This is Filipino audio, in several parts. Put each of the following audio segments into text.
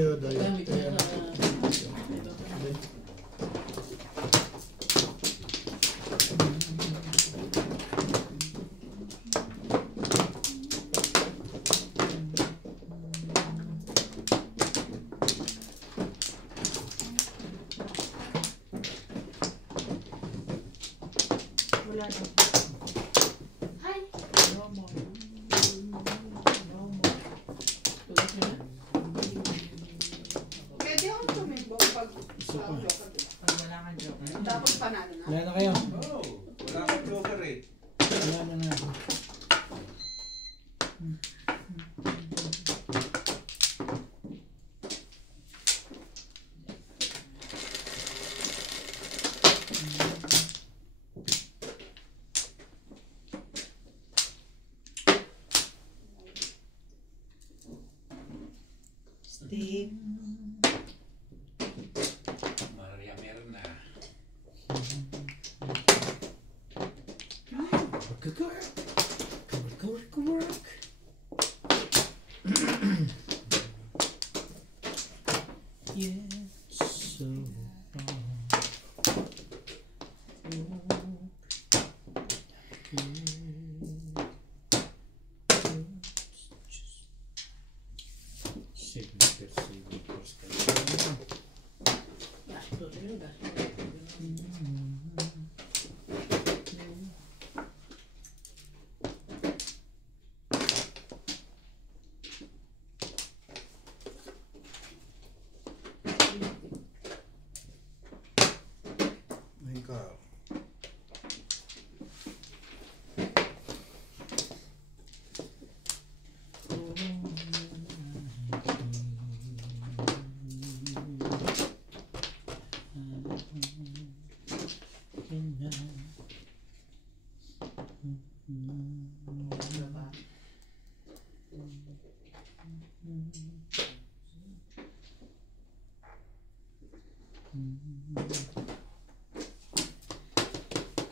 tayo dahil. Wala na. Ay! No more. No more. Tulad nyo na? Pwede akong tumimbo pag joker, diba? Pag wala kang joke. Tapos panalo na. Wala na kayo. Oh, wala kang joker eh. Wala na. Steve. Maria meron na. Work. Yeah, so Gastos yun, gastos. Ikaw.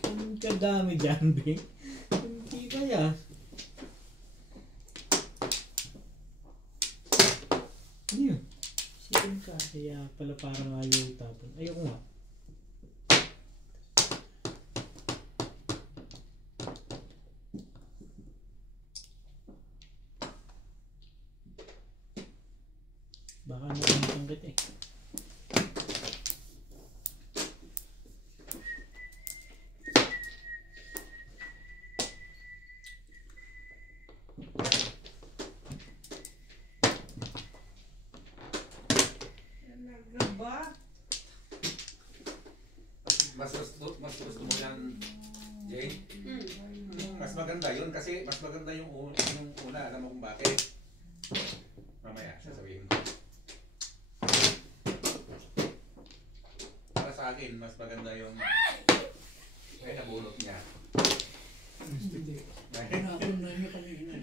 Ang kadami dyan, Bing. Hindi kaya. Ano yun? Sige ka. Kaya pala parang ayaw tapon. Ayoko nga. Baka nakalimutan kita eh. Ba? Mas gusto mo yan, Jay? Mas maganda yun kasi mas maganda yung una. Alam mo kung bakit? Mamaya, sasabihin ko. Para sa akin, mas maganda yung nabulot niya. Nakakon na niyo kanina.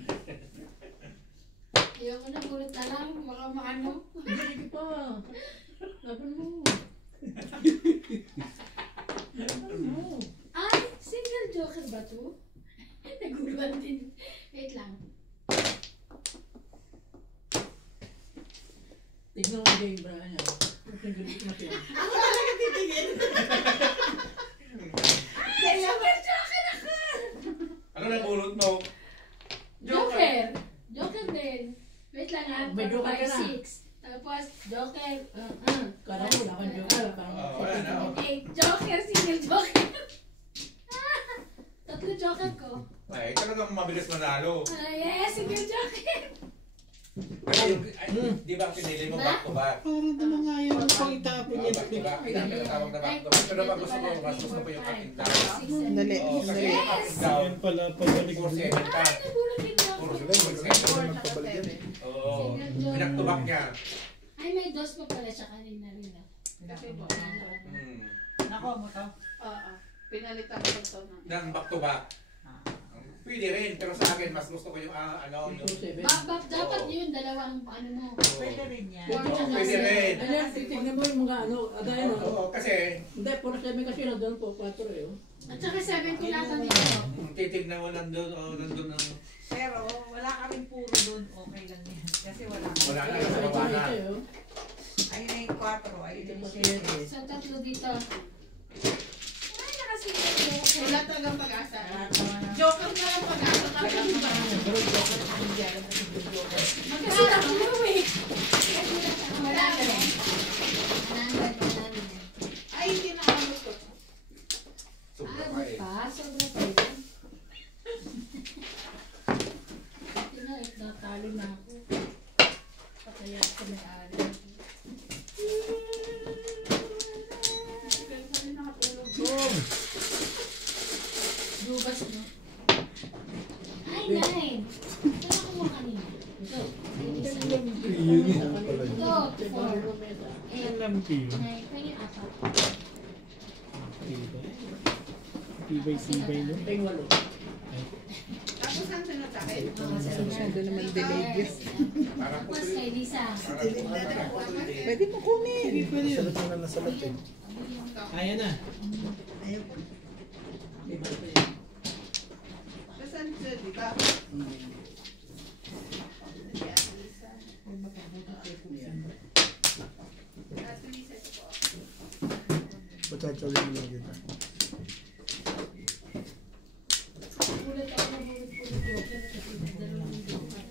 Ayoko na, gulit na lang. Baka maano. Hindi pa. Laban mo. Laban mo. Ay! Single joker ba to? Nagulat din. Wait lang. Tignan mo kay Brian. Tignan mo siya. Ako talaga titigil. Single joker ako! Ano nabulot mo? Joker! Joker din. Wait lang ha. May joker ka na. 5, 6. Tapos, joker. Kala ko wala kang joker. Wala na. 8. Joker, single joker. Tatlo joker ko. Ay, talagang mabilis manalo. Yes, single joker. Kasi di ba pinili mo back to back? Parang naman nga yun. Ang pang itapon yan. Back to back. Tinatawag na back to back. Pero pag gusto mo, mas gusto ko yung up and down. Dali. Oo, kasi yung up and down. Yan pala. Pabalik mo. 4-7 ka. Ay, nagulat din ako. Puro Sila, sila. magpabalik yan eh. Oo. Single joker. Back to back niya. Ay, may dos pa pala siya kanina rin ah. Kasi po. Nako mo to. Oo. Pinalitan ko ito na. Nang back to back. Pwede rin, pero sa akin, mas gusto ko yung yung... Dapat yun, dalawang ano mo. Pwede rin yan. Pwede rin. Ayan, titignan mo yung mga ano. Adayan o. Oo, kasi Hindi, 4-7 kasi nandun po. 4 eh. At saka 7 ko nata dito. titignan mo nandun ang... Pero wala kaming puro doon, okay lang yan. Kasi wala Wala na, Ito sa baba na. ito 4. Ay, ito po 7. Sa tatlo dito. Ay, nakasinip ko. Wala talagang pag-asa. Joker na lang pag-asa. Talagang ba? Kasi tatlo eh. Wala ka rin. Ay, hindi na ako gusto. Sobra pa Abot eh. pa. Sobrang pwede. Ito na, natalo na ako. Pataya ako may-ari. Kaya rin nakatulog. Lubas mo. Ay, 9. Saan ako mo kanina? Ito. Yun eh. Ito, 4. Ang lampi yun. 9. Kaya 4. Tibay. Tibay-tibay no? Tapos ang sunod sa akin. Masyado naman delayed. Parang Tapos puto kay Lisa. Pwede mo kunin. Hindi pwede yun. Salat na nasalat eh. Kaya na. Saan siya, di ba? Ate Lisa, ito po. Pachachawin mo lang kita. Ulit ako na ulit-ulit kasi dalawang joker.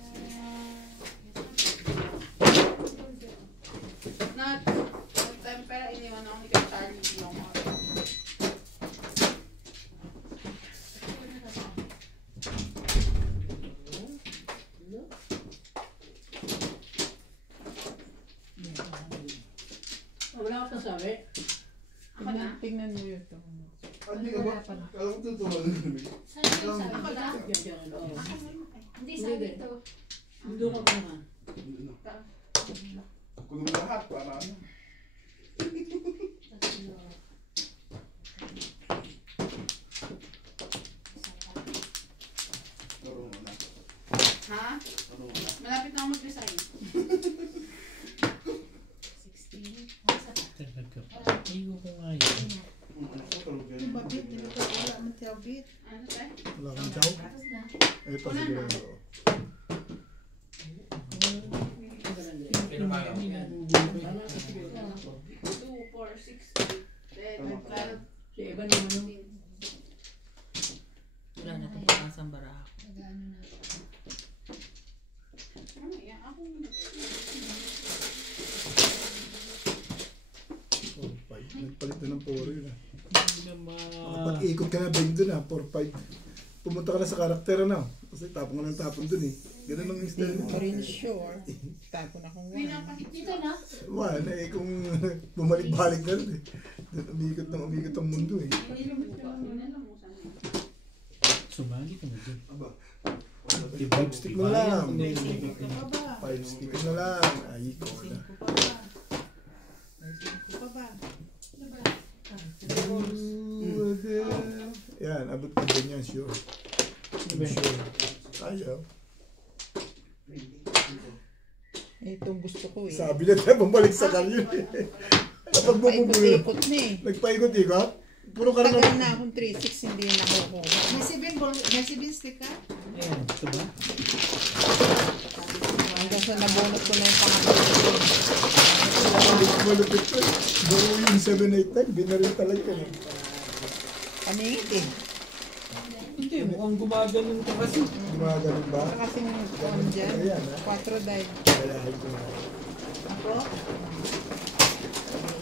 Not, pero iniwan ako ni Charlie yung mga. Wala ka sabi. Ako na? Tingnan mo yun. Hindi ka ba? Alam ko tutuwa. Saan yung sabi Ako na? ito? Hindi sabi ito. Hindi ka naman. Kulong lahat para ano. Tatlo. Laro mo na. Ha? Laro mo na. Malapit na ako mag-resign. 16. Asa pa? Talaga. Igo ko nga yun. Ako tulog yan. Babit, hindi ko wala man tiyabit. Ano tayo? Wala kang chow? Tapos na. Ito siguro. Pinumalaw. 2, 4, 6, 8, 10, 12, Si Evan naman yung 15. Wala na itong pakasambara. Nag-ano na. Ano yan? Ako muna. 4-5. Nagpalit na ng 4 yun ah. Hindi naman. Pag-ikot ka na ba yun dun ah, 4-5. Pumunta ka na sa karakter ano. Kasi tapon ka ng tapon dun eh. Ganun ang style mo. orange shore. Tapo na kung wala. Dito na. Wala eh kung bumalik-balik ka rin eh. Dun umikot ang mundo eh. Sumali ka na dun. Aba. Diba? 5 stick mo lang. Hindi, hindi. 5 stick mo lang. Ay, ikaw na. Yan, abot ka din yan, sure. Diba? Sure. Ayaw. Itong gusto ko eh. Sabi na tayo, bumalik sa kalyo. Kapag bumubulo, Paikot-ikot na eh. nagpaikot-ikot, puro ka Tagal naman. na akong 3-6 hindi nakukuha. May sibin stick ka? Ayan, ito ba? Hanggang sa nabunot ko na yung pangatlo. Malupit ko. Buro yung 7-8 binaril talaga eh. Paningit eh. Hindi, mukhang gumaganon ka kasi. Gumaganon ba? Sa kasing on dyan. Ayan, 4 dive. Kaya ay ko na. Ako?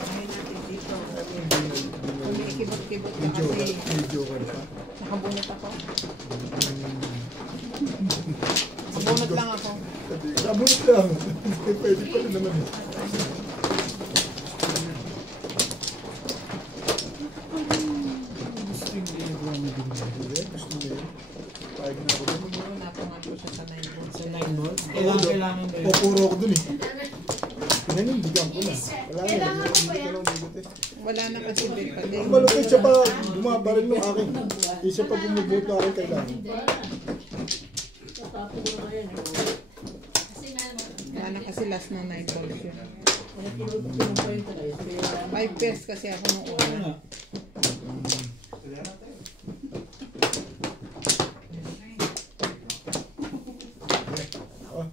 Ay natin dito. Binaril. Umikibot-kibot na Medyo, kasi. medyo ka pa. Nakabunot ako. Nakabunot lang ako. Nabunot lang. Pwede pa rin naman eh. Gusto yung ginagawa mo din. Hindi, gusto niya yun. Pahig na ako dun. Siguro napungan ko siya sa 9 volts. Sa 9 volt? Kailangan ba yun? Popuro ako dun eh. Pinanindigan ko na. Wala Kailangan mo ba yan? Wala na kasi babe. Pati Ang malupit siya pa, bumabaril ng akin. Isa pa bumubuto akin kailangan. Kasi nga, wala na kasi last na 9 volts yun. 5 pairs kasi ako nung Oo una. nga. Oh,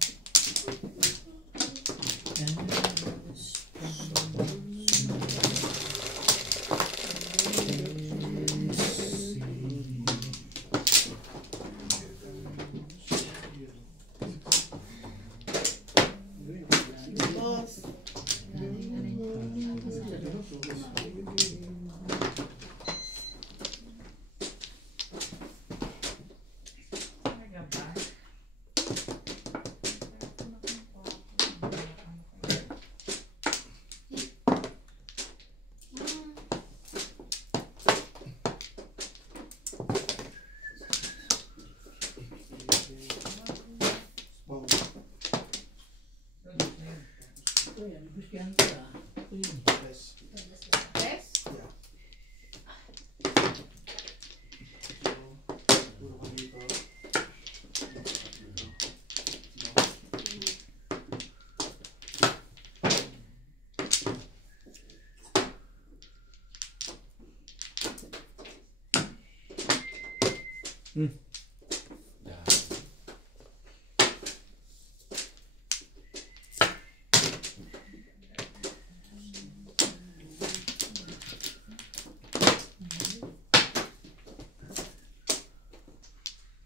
Hmm. Yan.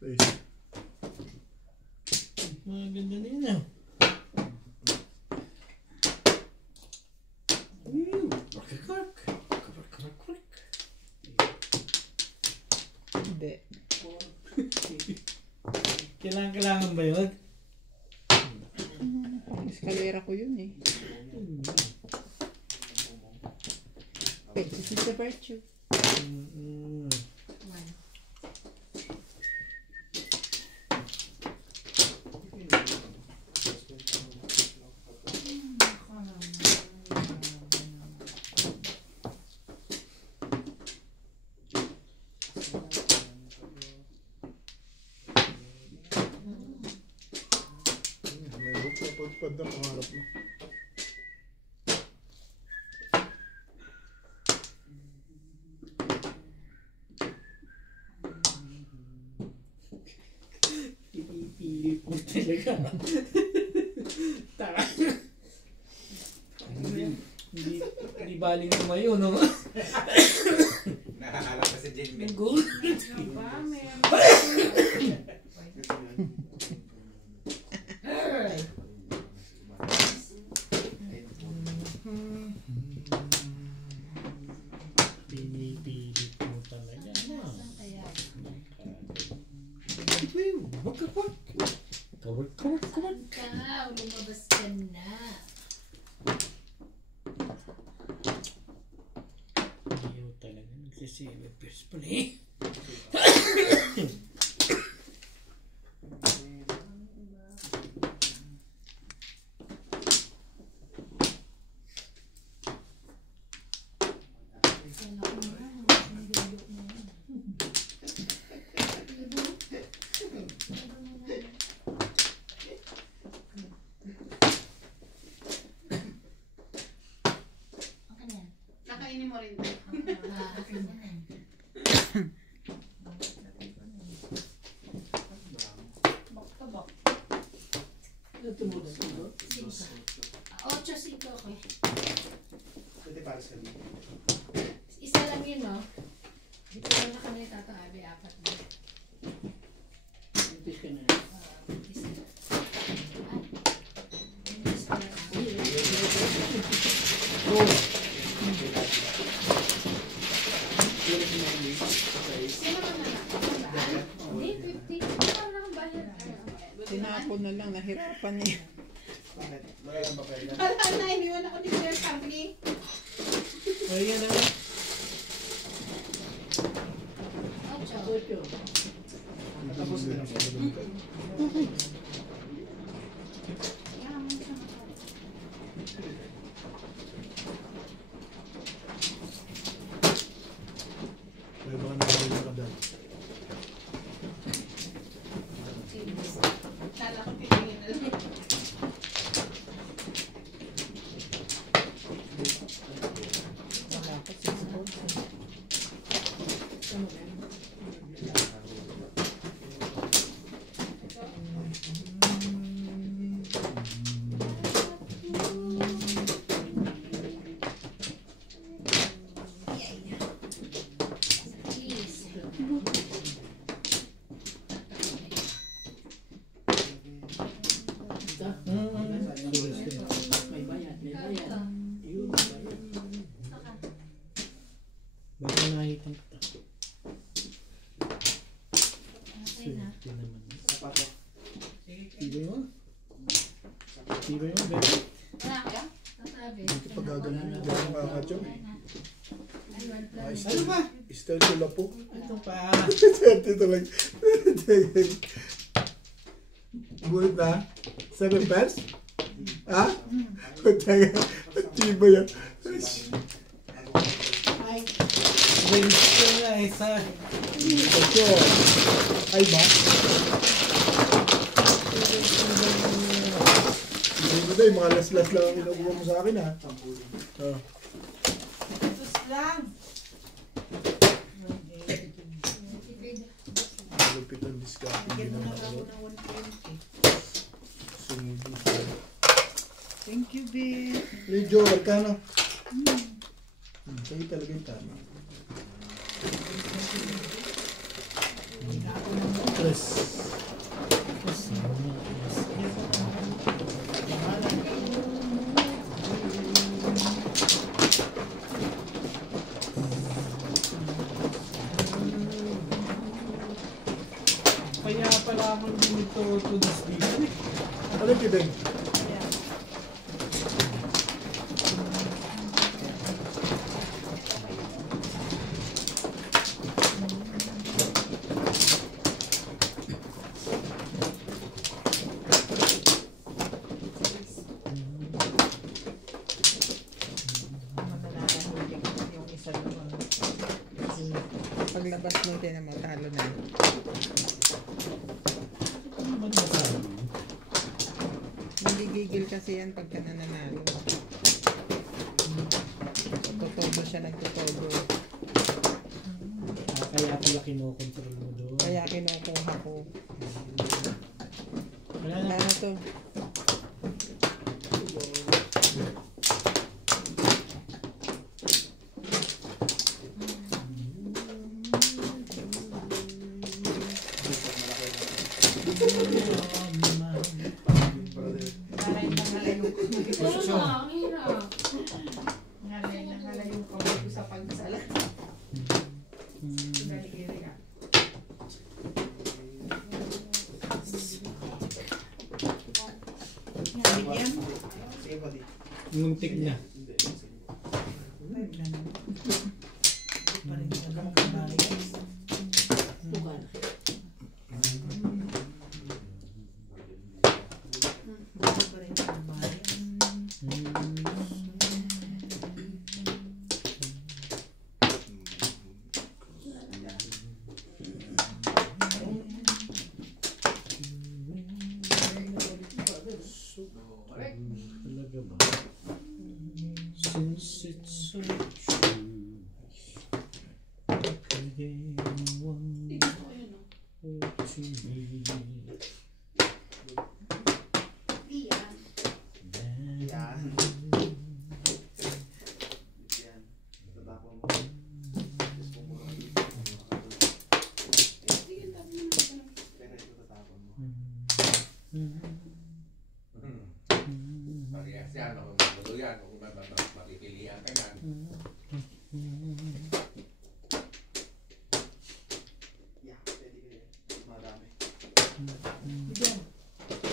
Eh, Mga ganda na yun ah. Hindi. Kailangan ba yun? Eskalera ko yun eh. This is the virtue. Mm. One. may hook na pagpad na pangarap mo. Pinipilit mo talaga. Taka. Hindi baling tumayo, no? Nakakalap ka sa Jane May. Nag-goal. Pinipilit mo talaga. Nasaan kaya? Wag. Kawag. Saan ka? Lumabas ka na. Ayaw talaga. Nagsisave first pala eh. Kala ko nga, nilulok na yun. Akin na yan. Nakainin mo rin. Akin na yan. Ocho, cinco ako eh. Pwede para sa iyo. Isa lang yun, no? Dito lang na kami tataabi, apat na. Impis ka na. Isa. Ay. Impis ko na ako. Sino ka na? Hindi, 50. Ikaw na ang bayad. Tinapon na lang, nahirapan niya. Bakit? Wala nang papel na. Wala na, iniwan ako ni Sir Carly. Ay, yan na. Ocho. Tapos na lang. Yaman siya makaw. May baka nakawala ka dahil. Kala ko titingin na lang. Wala ko si Sport. Please. May bayad. Ito. Baka nakikita kita. Okay na. Swerte naman. Sapato. Tibay mo? Tibay mo, baby. Wala ka? Tatabi. Dito pag gagaling mga kacho. Ay, one Ay, plus. Ano ba? Style ko lang po. Ito pa. Dito lang. Bulit na? 7 pairs? Ha? Teka, di ba yan? Ay. Wings ko na isa. Ito. Ay ba? Hindi mo tayo, mga las-las lang ang inukuha mo sa akin ha. Oh. Discard. Bigyan Hindi mo na na ako nakalot. ng 120. Sunod mo siya. Thank you, babe. Medyo, Arcano. Sa'yo talaga yung tama. Tres. Kaya pala ako hindi ito to this video. Ano yung kibig? Yung isa naman. Paglabas mo, tiyan mo, talo na. Ano ba nasabi? Nagigigil kasi yan pagka nananalo. Tutodo siya, nagtutodo. Kaya pala kinokontrol mo doon. Kaya kinukuha ko. Wala Wala na. na to. Ngalay na ngalay yung Pero nga, ang hirap. ngalay na ngalay yung kamay ko sa pagsalat. Gali-gali ka. Bigyan. Sige pa di. Muntik na. Hindi. Sige. Pa rin siya lang kamay. Bukan. Pa rin siya kamay. Talaga ba? Since it's so true, I couldn't want Tignan ko yun, no? to be Iyan. Yan. Yan. Tatapon mo. Tapos pumura ka dito. Sige, tapos mo na. Pero ito tatapon mo. Parehas yan, o magulo yan, o mapipilian ka yan. Yeah, pwede ka yan. Marami. Bigyan.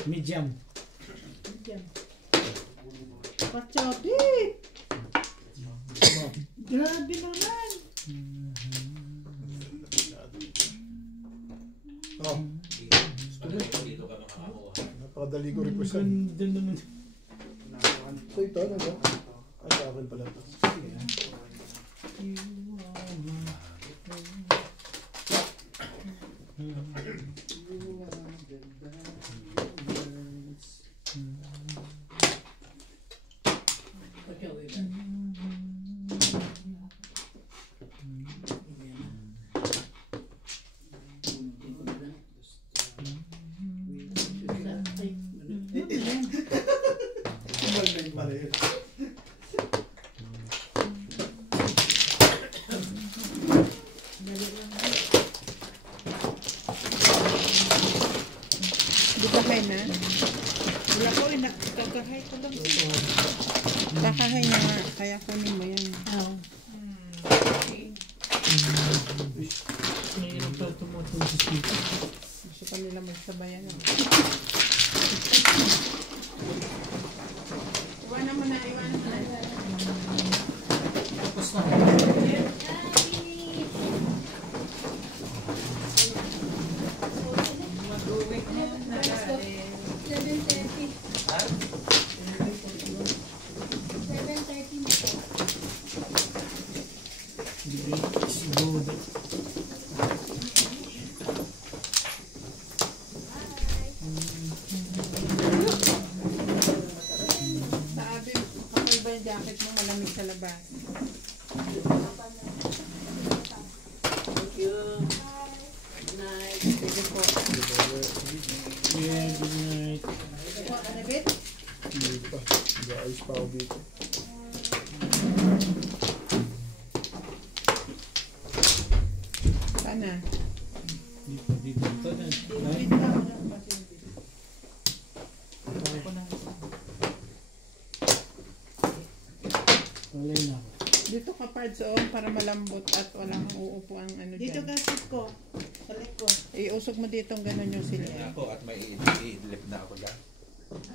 medium. Bigyan. Puno mo. Pachapit! Grabe naman! Oh, Dito ka makakakuha. napakadali ko request yan. Ganda naman. Nakakuha nito. So ito, ano ba? Ay, sa akin pala ito. Sige. Tumalbay pala yun. Bukahay na? Wala ko, kakahay ko lang. Kakahay na nga, kaya kunin mo yan. Mayroon pa tumutulis dito. Gusto pa nila magsabayan. Iwanan mo na, iwanan mo na. Tapos na. Mag-uwi na. 7:30. 7:30 na po. It's good. Sabi, kapal ba yung jacket mo malamig sa labas? Thank you. Good night. Sige po. Yeah, good night. Kuha ka na, Bet? Hindi pa. Nag-ayos pa ako dito. Sana. Dito. Ay, Bet ka. Ako na isa. walay na ako. Dito ka parts para malambot at walang uupo ang ano Dito dyan. ka, sit ko. Balik ko. Iusog mo dito ang ganun yung silya. Ako at may i-lip na ako dyan.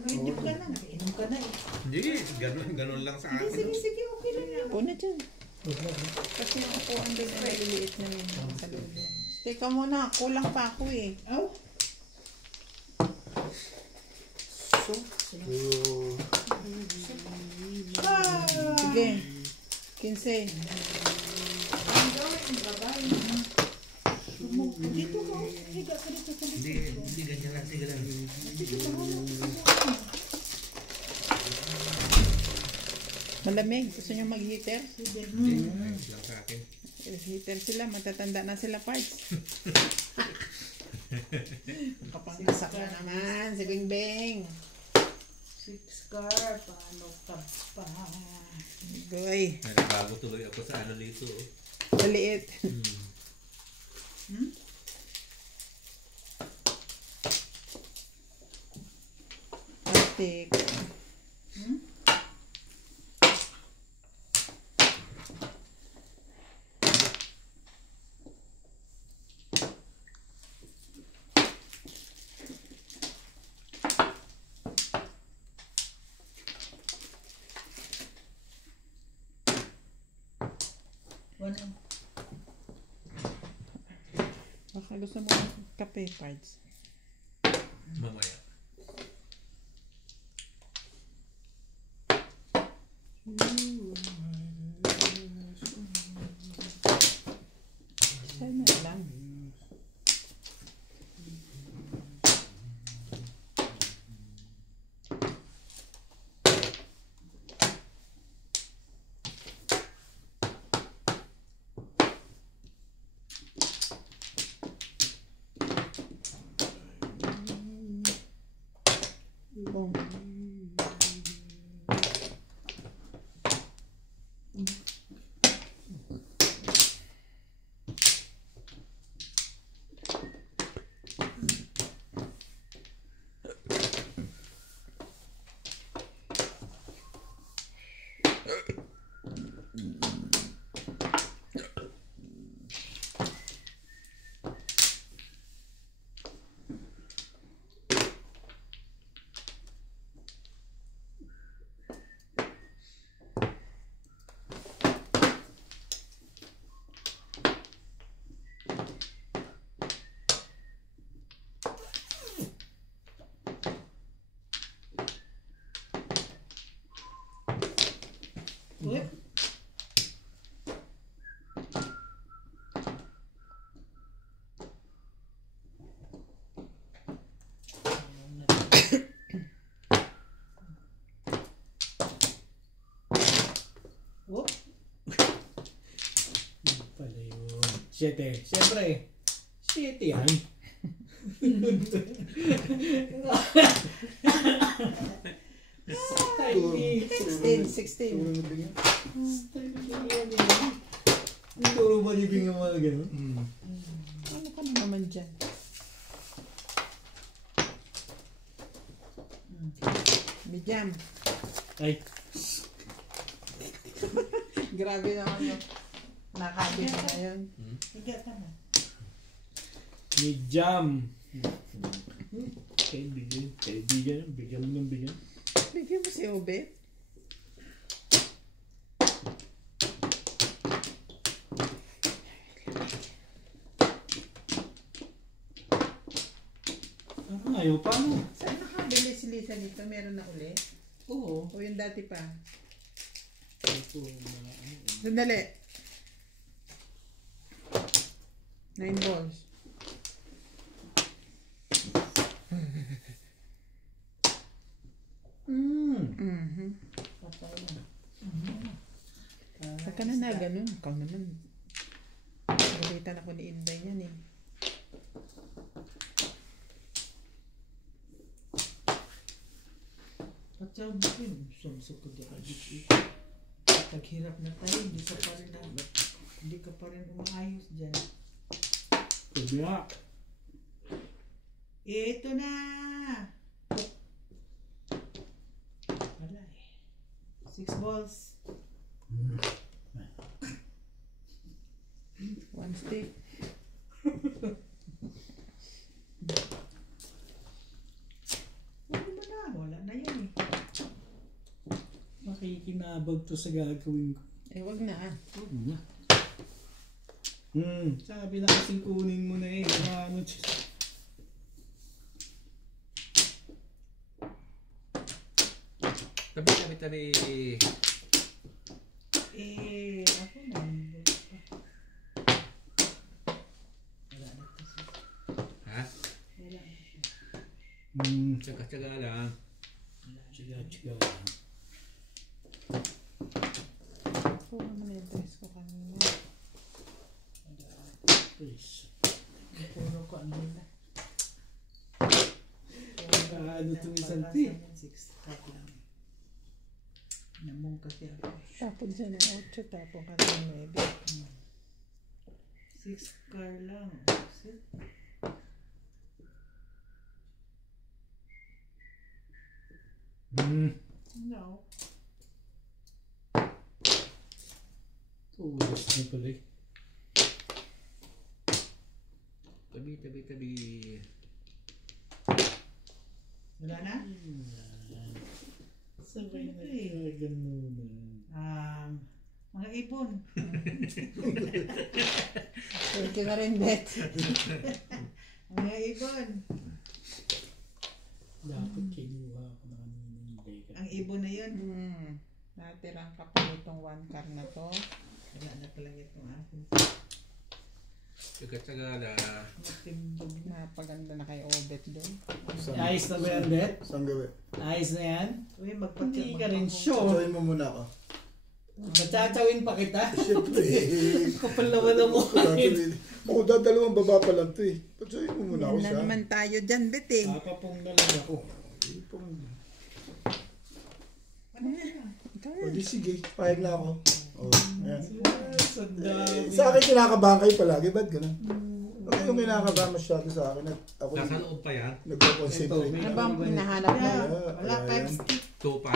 Inom ka na. Inom ka na eh. Hindi, ganun lang sa Sige, akin. sige. Okay lang yan. Upo na dyan. Kasi yung upuan din ay maliliit na yun sa loob yan. Teka muna, kulang pa ako eh. Oh. Sige. 15. Dito ka. Higa ka dito sa likod. Hindi ganyan lang. Sige lang. Malamig. Gusto nyo mag-heater? Hindi, ayos lang sa akin. Heater sila. Matatanda na sila parts. Kapangasak na naman. Si Bing Bing. Six car. Paano ka pa? Goy. Nagbago tuloy ako sa ano dito. Maliit. Plastic. One. Baka gusto mo ng kape parts. Mamaya. Sana lang. Boom. Uy. Oh. Pala yun. 7. Siyempre. 7 yan. Style 16. Turo ba niyo yung mga ganun? Ano ka na naman dyan? Medium. Ay, Grabe naman yung nakabit na yun. Higa ka na. may jam. Kaibigan. Bigyan mo ng bigyan. Bigyan mo si Obet. Ayaw pa mo. Saan nakabili si Lisa dito? Meron na uli? Oo. O yung dati pa? Ito, mga ano. Sandali. 9 balls. Mhm. Patay na. Saan ka na ganun? Ikaw naman. Galitan ako ni Inday yan eh. Sabi ko yun, sumsok ko di adik. Taghirap na tayo, hindi ka pa rin umaayos dyan. Kaya. Ito na! Wala eh. 6 balls. 1 stick. Wala na yun eh. Makikinabag to sa gagawin ko. Eh, wag na ah. Huwag na. Sabi na kasing kunin mo na eh. Ano, Tabi. Ako na. Wala na to siya. Ha? Wala na siya. Tsaga-tsaga lang. Chiga. Kuha mo na yung dress ko kanina. Please. Puro ko ang nila. Ano itong isang tea? 6 cup lang. Namong kasi ako. Tapon siya ng 8, tapon ka ng 9. 6 car lang. Sit. No. Tulos na pala eh. Tabi. Wala na? Sabay na eh. ganunan. Mga ibon. Pwede na rin, Bet. Mga ibon. Dapat kinuha ko na kaninang bacon. Ang ibon na yun. Natirang ka pa itong 1 car na to. Wala na pala itong akin. Tsaga-tsaga lang. Matimbog na. Napaganda na kay Obet doon. Ayos na ba yan, Bet? Saan gawin? Ayos na yan? Uy, Hindi ka rin sure. Join mo muna ako. Matsachawin pa kita? Siyempre. Kapal naman ang mukhain. Oo, dalawang baba pa lang to eh. Join mo muna ako Yan na siya. naman tayo dyan, Bet eh. Papapong na lang ako. Ikaw O yan. di sige, payag na ako. O, ayan. Sandali. Sa akin kinakabahan kayo palagi, ba't ganun? Ano yung kinakabahan masyado sa akin? At ako Nasa loob pa yan. nagko-concentrate. Ano bang hinahanap mo? Wala, 5 stick. 2-5.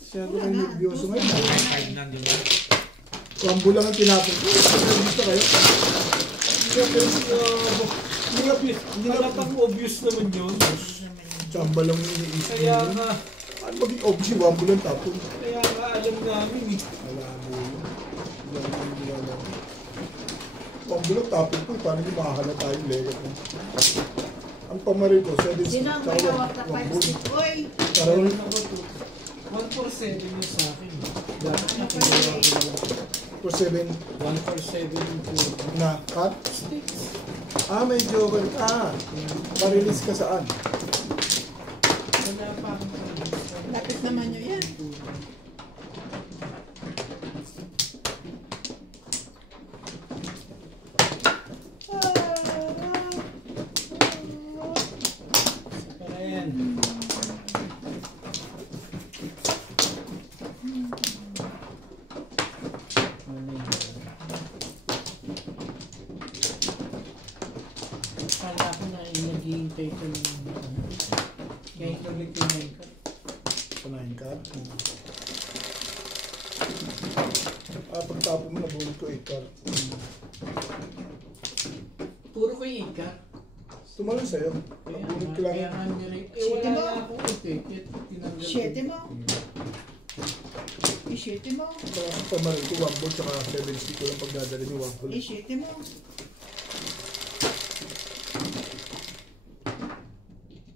Masyado kayo nervyoso ngayon. 5 nan yun. Kambo lang ang tinapon ko. Gusto kayo? Hindi na pang obvious naman yun. Chamba lang yung iniisip Kaya mo. nga, Ano maging obsi? Wambo lang tapon. kaya nga alam namin eh. Alam mo yun. Wambo lang tapon ko. Paano yung makakalata yung legat mo? Ang pamari ko, 7 Sino ang may hawak na 5 stick? Uy! Karoon. 147 yung sa akin. Dapat na Ano pa kinuha yun? ko lang. For 7 147 yung kuha. na cut. Sticks. May joker. Marilis ka saan? Wala pa akong Lapit naman nyo yan. Para yan. Kala ko na naghihintay ko ng kaya ulit yung ka. Panahin ka. Pagtapo mo na bulit ko 8 car. Puro ko yung ikat. Tumalon sa'yo. Kaya Bulit ko nga, lang. kaya nga nire- wala Shitty mo. na akong utik. Tinanggal ko. 7 mo. I-7 mo. Kaya sa pamarin ko 1 ball tsaka 7 stick ko lang pagdadali ni 1 ball. I-7 mo.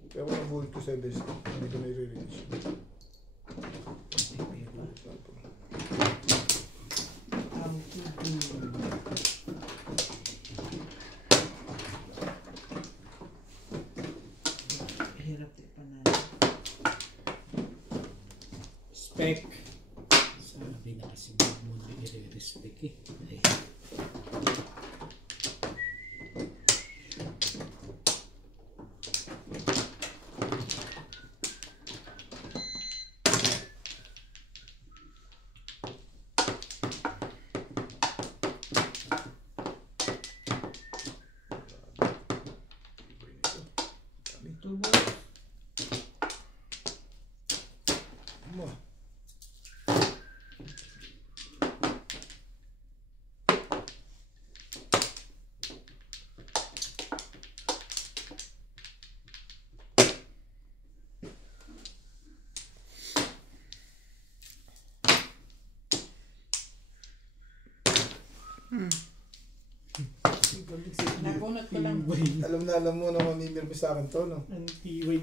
Kaya kung nabulit ko 7 stick, hindi ko na i-release. Hirap din pa na. Spec. Sabi na kasi mo hindi i-respect eh. Ay. Mo. Nabunot ko lang. Alam mo na mamimilbi sa akin to, no? Ang tibay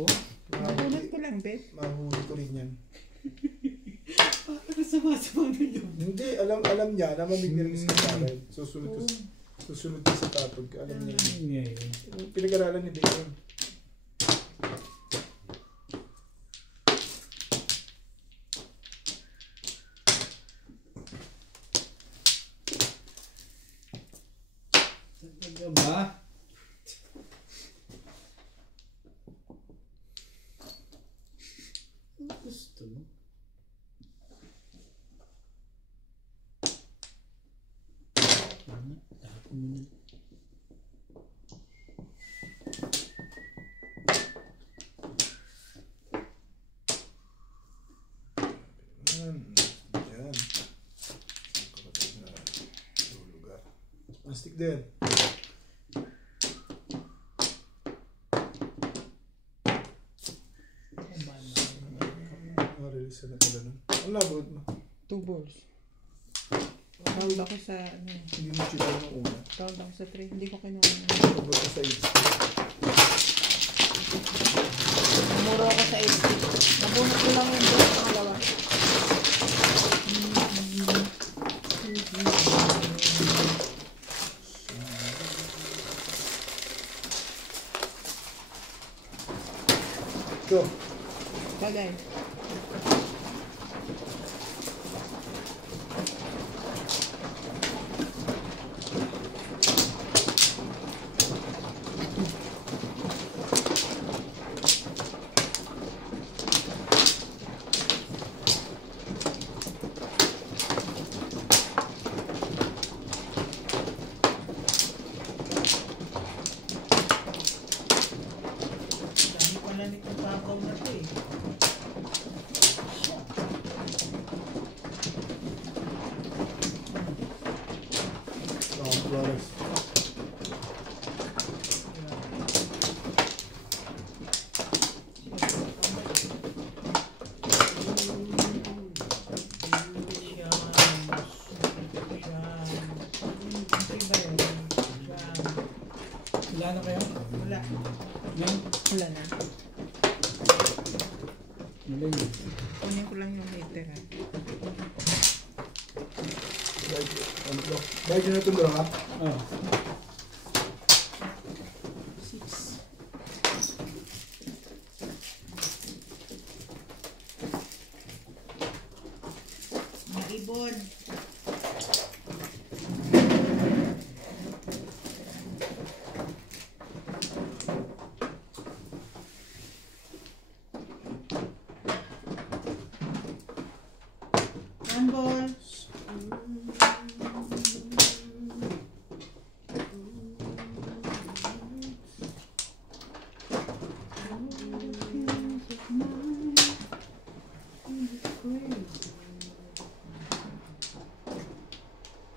mo. Nabunot ko lang, babe. Mahuli ko rin yan. Parang sama-sama nyo. Hindi, alam niya na mamimilbi ka sa akin. Susunod ka sa tatod ka. Alam niya yun. Pinag-aralan ni Bacon. Talaga ba? Gusto mo? Ano? Tapon mo na. Yan. Lugar. Plastic din. Release na pala nun. Ang labot mo. 2 balls. Tawag ako sa, Hindi mo chito ng una. tawag ako sa 3. Hindi ko kinuha. Labot ka sa 8. Muro ako sa 8. Nabunot ko lang yung balls pangalawa. Go. Bagay. Dami pala nitong sabaw na to eh. Flores. Wala na kayo? Wala. Yan. Wala na. Wala yun. Kunin ko lang yung later ha. Bayad nyo na itong dalawa. Ah. Maibon. One ball.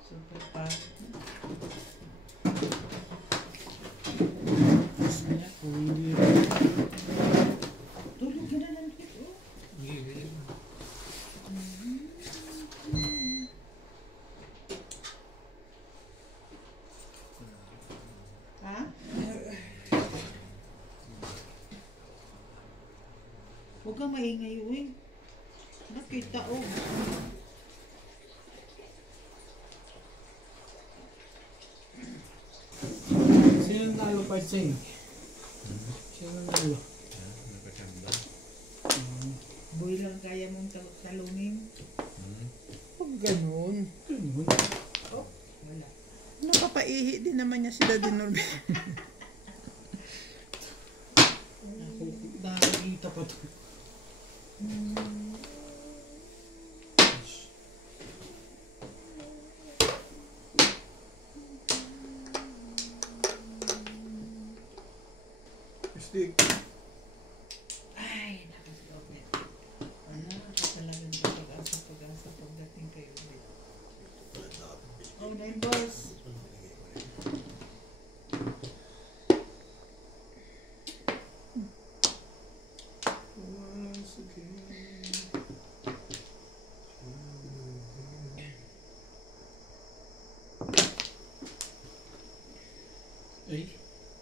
Super pa. Gusto niya. Kung hindi. Tulog ka na lang dito. Ha? Huwag kang maingay, uy. Nakita, oh. Sino nalo pa sing? Sino nalo? Boy lang kaya mong talunin. Huwag ganun. Ganun. Wala. Napapaihi din naman niya si Daddy Norby. Nakikita pa to. Stick. Ay, nakaslog na. Ano? sa pagdating kayo ulit. Oh, 9 balls. Once again. Ay,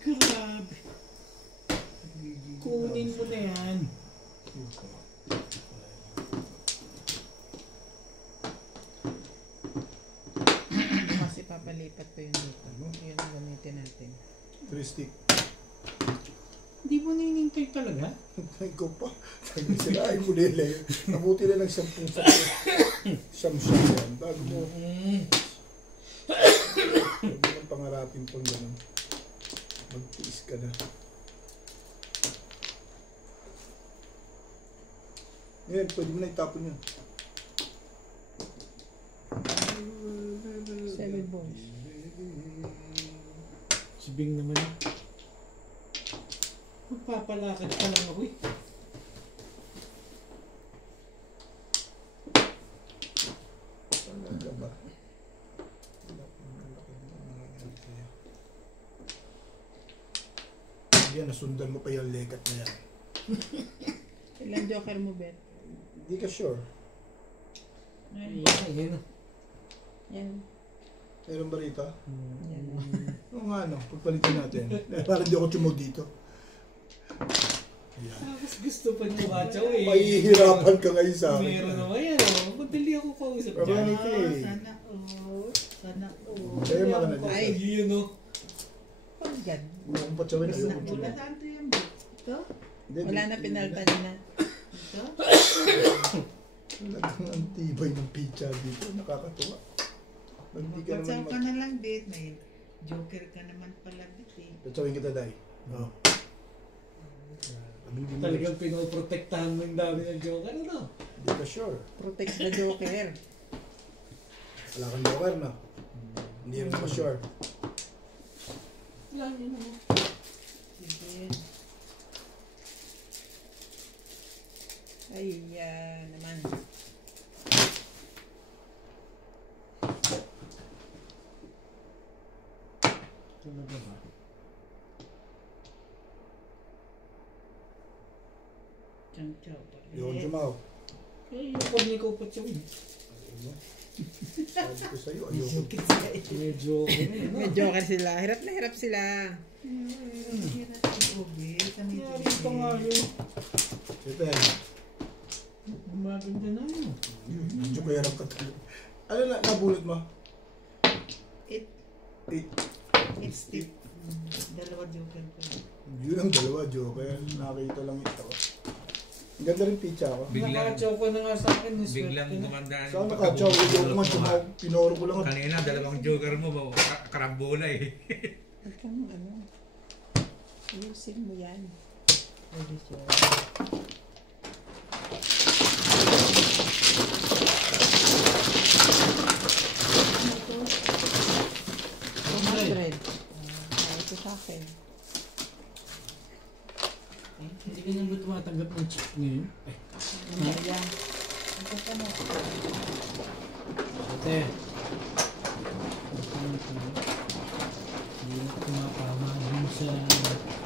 grabe. Kunin mo na yan. Kasi papalipat pa yun dito. Yun ang gamitin natin. 3 stick. Hindi mo ninintay talaga? Ay ko pa. Sirain mo nila yun. Nabuti na ng 10 siyam-siyam yan. Bago mo. Huwag mo nang pangarapin pang gano'n. Magtiis ka na. Ngayon, pwede mo na itapon yan. 7 balls. Si Bing naman. Magpapalakad pa lang ako eh. Talaga ba? Yan, nasundan mo pa yung legat na yan. Ilang joker mo, Bet? Hindi ka sure. Ayan. Yan. Meron ba rito? Yan. Oo nga, no. Pagpalitin natin. Parang di ako tumog dito. Ayan. Tapos gusto pa niyo watchaw eh. Mahihirapan ka ngayon sa akin. Meron naman yan oh. Madali ako kausap Pero dyan. ito eh. Sana all. Sana all. Kaya mga na Ay. Yun oh. Oh, God. Kung patsawin, Mas ayaw na, ko wala tumog. saan to yan, Bet? Ito? Wala na, pinalta niya na. Ito? Talagang antibay ng pizza dito. Nakakatuwa. Hindi ka Magpatsaw naman ka na lang, Bet. May joker ka naman pala, Bet eh. Patsawin kita, Day. Oo. Hindi mo Talagang pinoprotektahan mo yung dami ng joker ano? Hindi ka sure. Protect the joker. Wala kang joker, no? Hindi rin ka sure. Yan yun oh. Sige. Ay, naman. Talaga ba? Chow-chow pa. Hindi ako sumaw. Eh, yung pag ikaw pa siya. Ayaw mo. Sabi ko sa'yo, ayaw ko. May joker eh. May joker sila. Hirap na hirap sila. Hirap ito, Bet. Sa may Kaya rin pa nga yun. Ito yan. Gumaganda na yun. Medyo kayarap ka talaga. Ano na, nabulot mo? 8 8. stick. Dalawa joker ko. Yun ang dalawa, joker. Nakita lang ito. Ang ganda rin pizza ko. Nakachow ko na nga sa akin. Biglang gumandaan Saan nakachaw? Joke man, sumaw. Pinoro ko lang. Kanina, dalawang joker mo ba? Karambola eh. Huwag kang ano. Ayusin mo yan. Pwede siya. Ito sa akin. Hindi ka nang tumatanggap ng chip ngayon. Ay, Yan. Ito pa mo. ate. Hindi na kumapama dun sa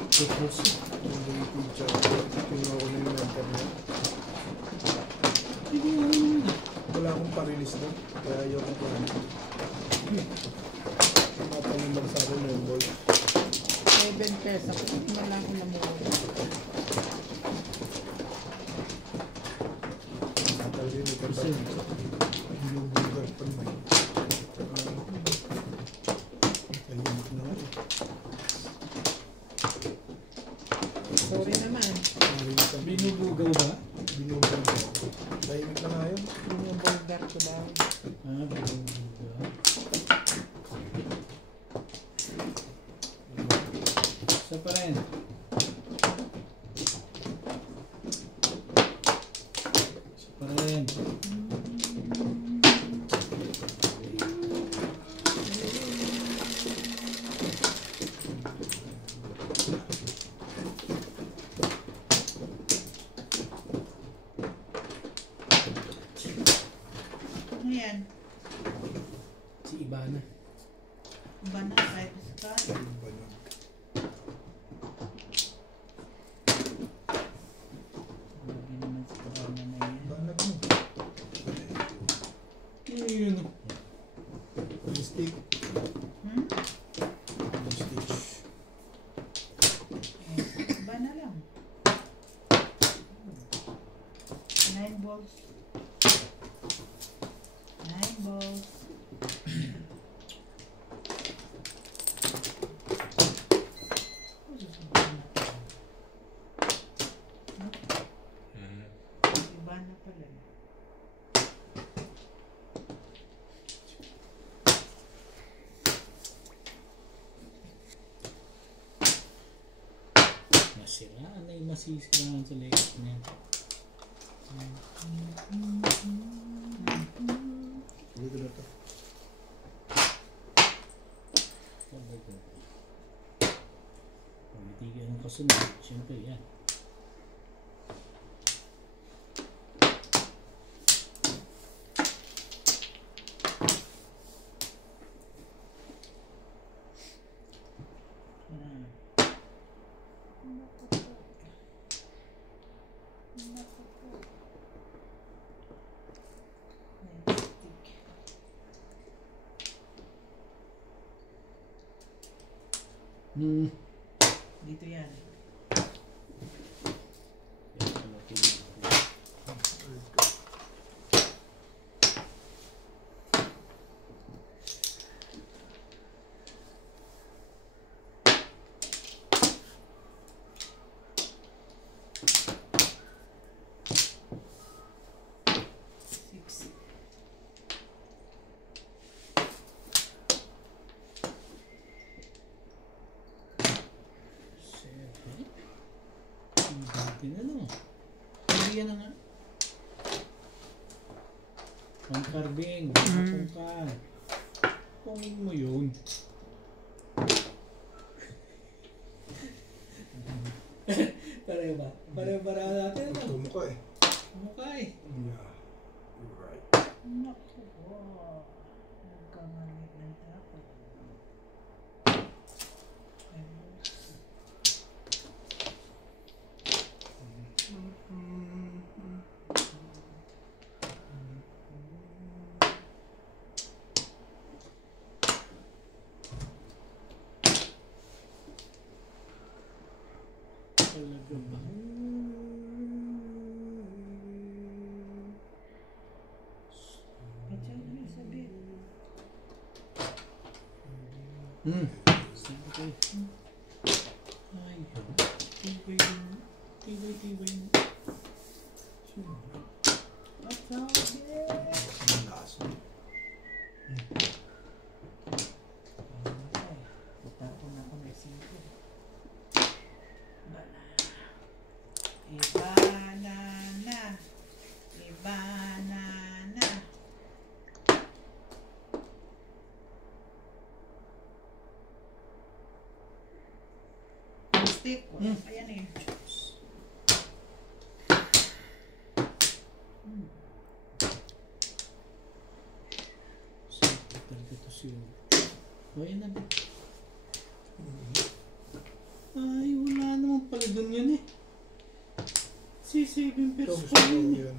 pickles. Yung pizza ko. Pinoro ko na yung member niya. Hindi mo naman na. Wala akong parilis doon. Kaya ayaw ko pa. Matanong lang sa akin member. 7 pesos. Hindi man lang ako namuli. Talaga yung ikatay. Binubugar pa naman. Ayun na nga eh. Sorry naman. Binubugaw ba? Binubugar. Tahimik na nga yun. Yun yung burger ko daw. Ah, binubugaw. Isa pa rin. Isa pa rin. na lang. 9 balls. 9 balls. Iba na pala. Masiraan na yung masisiraan sa legs niya. Dito na to. Pamitigan ng kasunod. Siyempre yan. Dito yan. Ano? Hindi yan na nga. Ang karbing. Kung ka. Kungin mo yun. Pareho ba? Pareho natin. Ito mukha eh. Mukha eh. Yeah. You're right. Naku. Nagkamali ng tapos. Talaga ba? Sige. Ay, tibay mo. Tibay mo. At sabi. Ang laso. Tapon ako may 5. Ibanana. Stick. Ayan eh. Talaga ito siya. O, yan na ba? Ay, wala naman pala dun yun eh. Si 7 Ito pesos gusto pa ko yun eh. yan.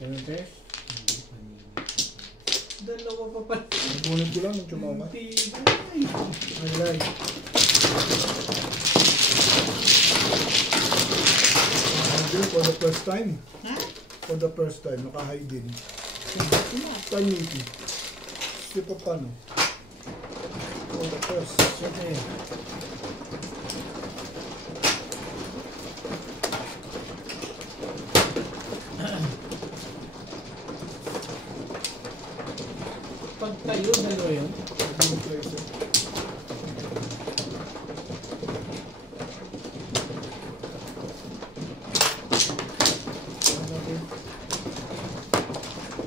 Kaya bes? Dalawa pa pala. Nagunin ko lang yung chumama. Tibay. Ay, like. For the first time. Ha? For the first time, naka-high din. 1080. Kasi pa paano? For the first. Sige. Pag kayo, dalawa yun? Yung place.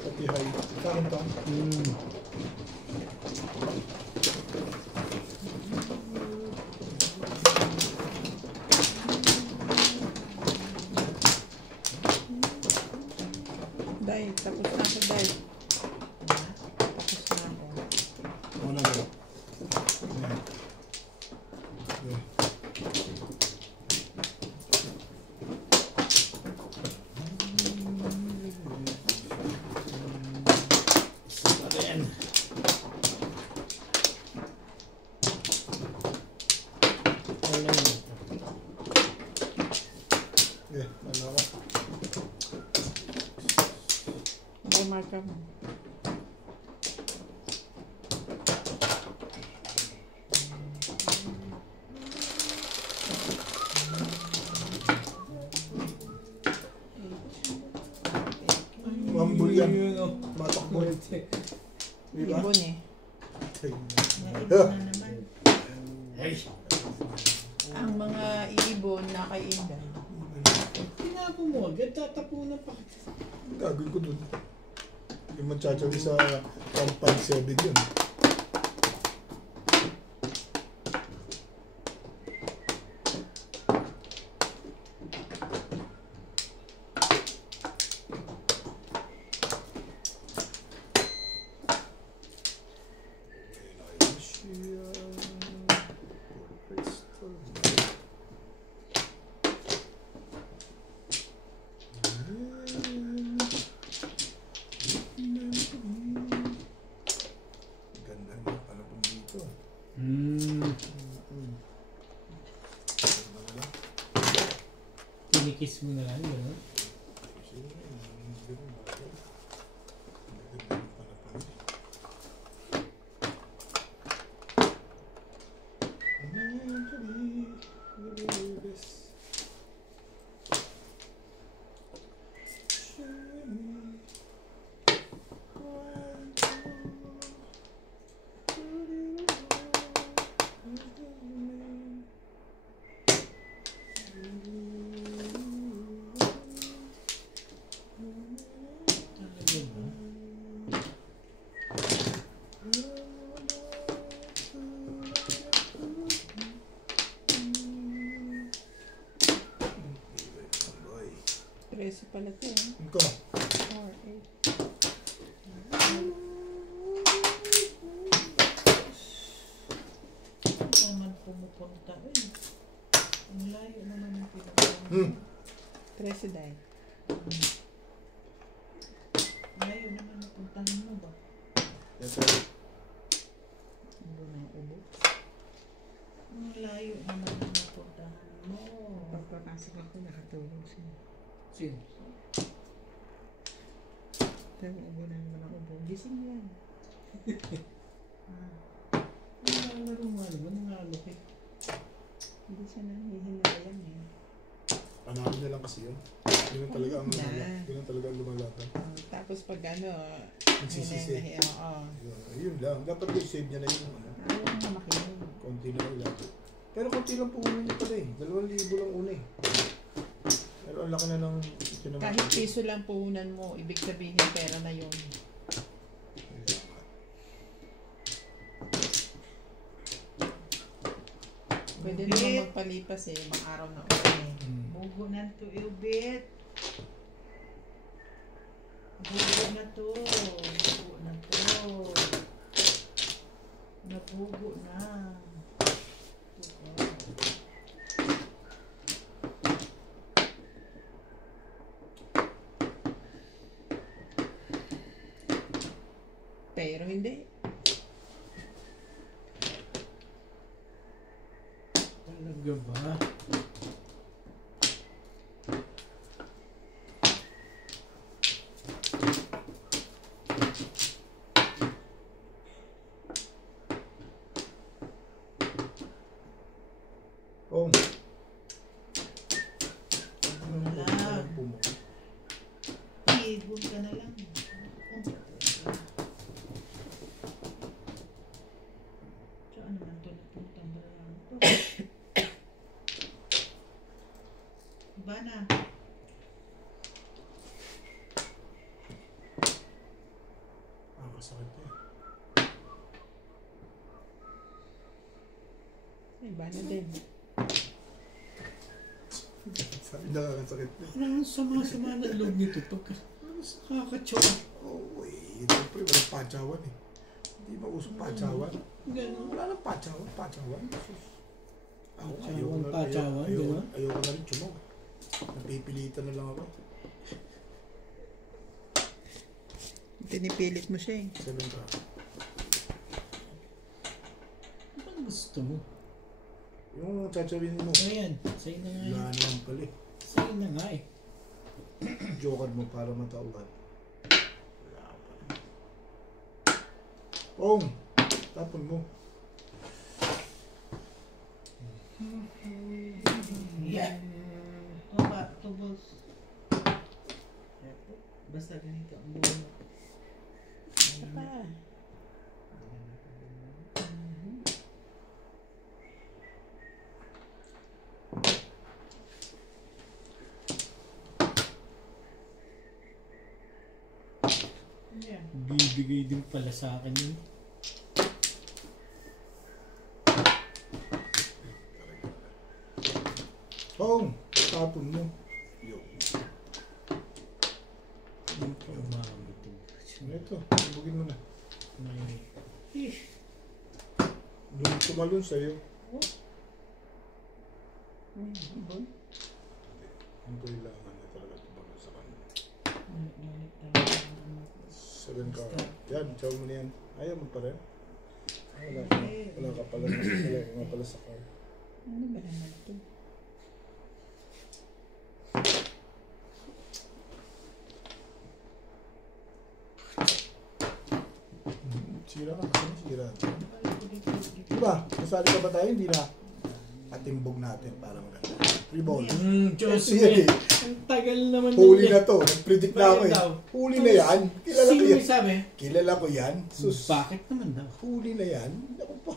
Pati high. Saan to? Dahil, tapos na ako dahil. Tapos na ako. Ano ba? Yan. Yeah. Ayan. Diba? Ibon eh. Naibon na naman. Ay, Ang mga ibon na kay Inday. tinapo mo agad, tatapunan pa. Gagawin ko dun. Yung magtsatsawi sa 157 yun. Ganda mo pala po dito. Kinikis mo na lang, gano'n? Talaga ba? Preso pala ito eh. Iko. 4, 8. Saan naman pumupunta eh. Ang layo naman yung pinagawin. 13 dahil. Layo naman yung puntahan mo ba? Ibon ang ubo. Ang layo naman yung napuntahan mo. Pagpapasok ako, nakatulog siya. Sino? Pero ubo na naman ang ubo. Gising yan. Nalaro nga naman, nangalok eh. Hindi siya nahihinayan eh. Panalo na lang kasi yun. Ganun talaga ang lumalatan. Ganun talaga ang lumalatan. Tapos pag ano, Nagsisisi. oo. Yun lang. Dapat i-save niya na yung ano. Ayaw nga makinig. Konti na ulat. Pero konti lang po una niya pala eh. 2,000 lang una eh. Pero ang laki na ng... Kahit piso lang puhunan mo, ibig sabihin pera na yun. Pwede naman magpalipas eh, ibang araw na ulit. Bugo na to, Eubit. Bugo na to. Bugo na to. Nabugo na. Pero hindi. Talaga ba? Oh. Wala. Ibon ka na lang. Saan naman to napuntang barang to? Ba na? Ah, masakit eh. Iba na din. Sabi nakakasakit eh. Parang ang sama-sama ng loob nito pagka nakakatsawa. Oo eh. Siyempre walang patsawan eh. Hindi ba usong patsawan? Ganun. Wala nang patsawan. Patsawan. Sus. Ako Patsawan, patsawan, gano'n? ayoko na rin tumaw. Napipilitan na lang ako. Pinipilit mo siya eh. 7 ka. Ano gusto mo? Yung tsatsawin mo. Ayan, sa'yo na nga Wala eh. naman pala eh. Sa'yo na nga eh. Joker mo para matauhan. Wala ka pala. Pong! Tapon mo. Yeah. Oba, tubos. Basta ganito ang buhay. Isa pa. bigay din pala sa akin yun. Oo, tapon mo. Yo. Umamit. Ito, bugin mo na. May... Doon tumalon sa'yo. Ang kailangan na talaga tumalon sa kanya. 7 ka. Yan, chow mo na yan. Ayaw mo pa rin. Wala ka pala. Wala ka nga pala sa car. Ano ba naman ito? Sira ka kasi sira. Diba? Kasali ka ba tayo? Hindi na. Atimbog natin para maganda. Rebound. Diyos Kasi ko yan eh. Ang tagal naman Huli yun na to. Nag-predict na ako eh. Huli na yan. Kilala ko Sino yan. may sabi? Kilala ko yan. Sus. Bakit naman daw? Huli na yan. Ako pa.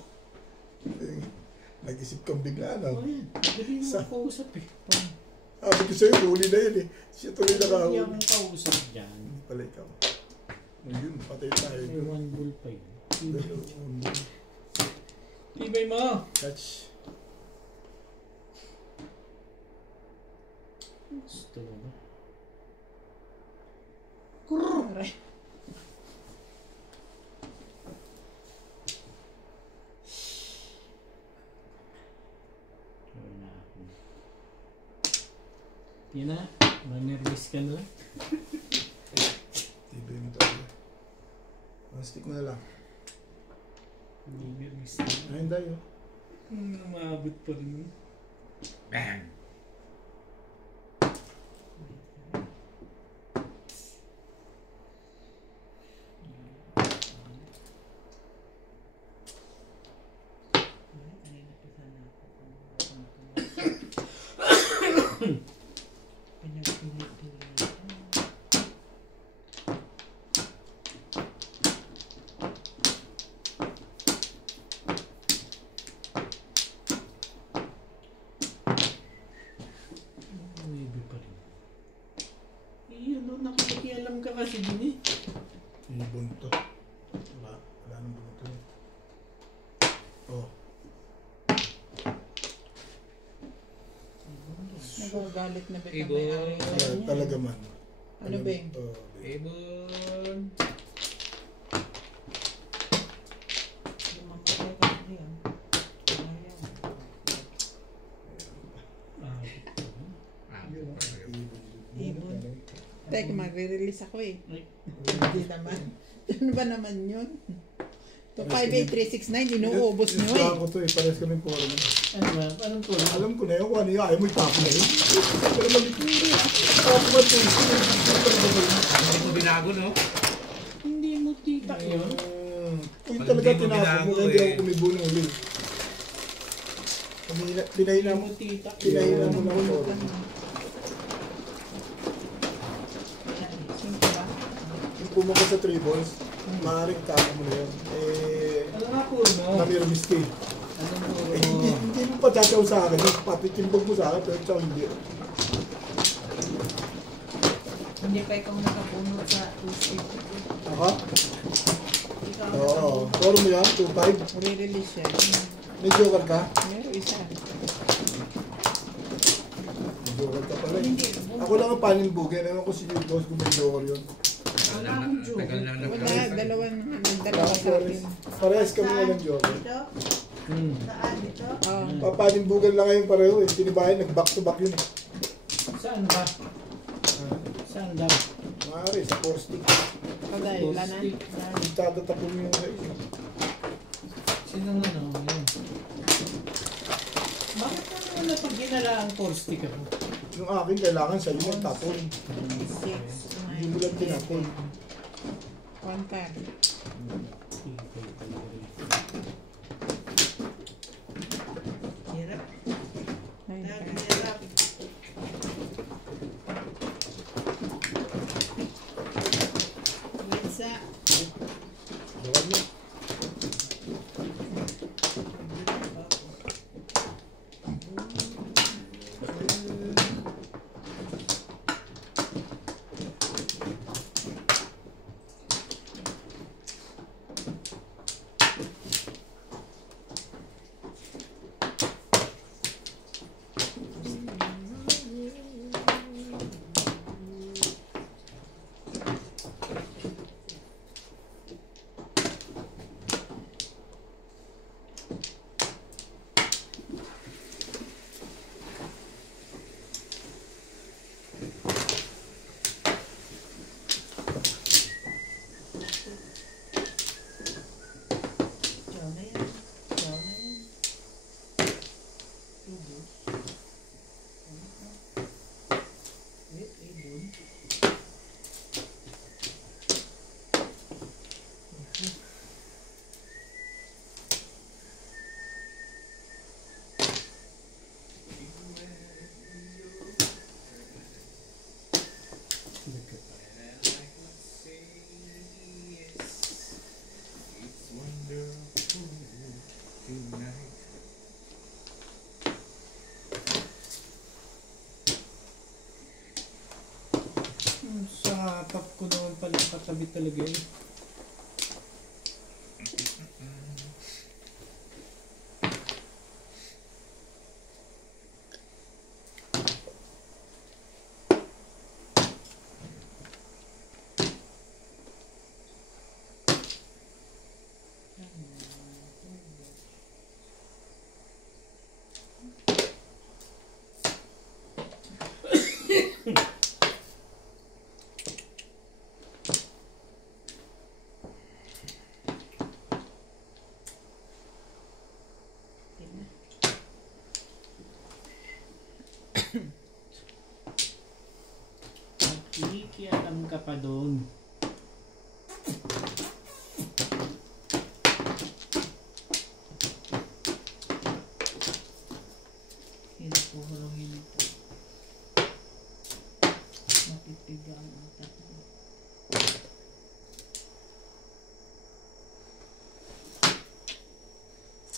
Nag-isip kang bigla na. Oh, yan. Dali mo Sa- kausap eh. Sabi ko sa'yo, huli na yan eh. Siya tuloy Hindi nakahuli. akong kausap dyan. Hindi pala ikaw. Ayun, patay tayo. May one bull pa yun. Dalawang Tibay mo! catch. Gusto mo ba? Aray. Wala ako. Yun na. Manervous ka na lang. Tibay mo tayo. Stick mo na lang. Hindi nervous na. Ayun tayo. Maabot pa rin. Bang! Maybe pa rin. Iyon, no, nakikialam ka kasi din eh. Ibon to. Wala nang bunto yun. Oh. Nagagalit na ba ito Ibon. may-ari? Talaga man. Ano ba yun? Oh, Ibon! Mamatay ka na yan. Ayaw. Ibon. Teka, magre-release ako eh. Ay. Hindi naman. Ano ba naman yun? Ito 58369, inuubos nyo Gusto eh. ko to eh. Pares kami po. Ano ba? Anong to? Alam ko na yun kung ano yun. Ayaw mo itapon na yun. Pero malikuri. Tapos ba ito? Hindi mo binago, no? Hindi mo tita yun. Yung talaga Hindi mo tinapon mo. binago Hindi eh. ako kumibunong ulit. Pinahina Hindi mo. mo tita. Pinahina mo lang ako. Sino ba? Yung pumunta sa 3 balls, maaaring tapon mo na yun. Ano nga puro mo? Namiro miski. Anong puro Eh, mo? hindi mo pa tataw sa akin. Patitimbog mo sa akin, pero tsaka hindi. Hindi pa ikaw nakapuno sa 250. Aha? Ikaw Oo. Toro mo yan, 2-5. Re-release siya. May joker ka? Meron isa. May joker ka pala eh. Hindi. Ako lang ang panimbugin. Ewan ko si boss kung may joker yun. Wala akong joke. Tagal na Wala, dalawa sa akin. Parehas kami walang joker. Dito? Hmm. Saan? Dito? Oo. Papanimbugan lang kayong pareho eh. Tinibayan, nag-back to back yun eh. Saan ba? Ah, Saan daw? maaari, sa 4 stick. Kaday, wala na. Nagtatatapon mo yung sa isa. Sinong ano? Yun. Bakit naman na pag ginala ang core stick ako? Yung akin, kailangan sa'yo yung tapon. 6, Hindi mo lang tinapon. 1 card. Hirap. 9 card. Hirap. Isa. Bawal mo. Ciao na yan. Ciao na yan. Ubus. Wait, ibon. Sa pap ko naman pala katabi talaga eh. Nakikialam ka pa doon. Hindi po hulungin po. Napipiga ang utak mo.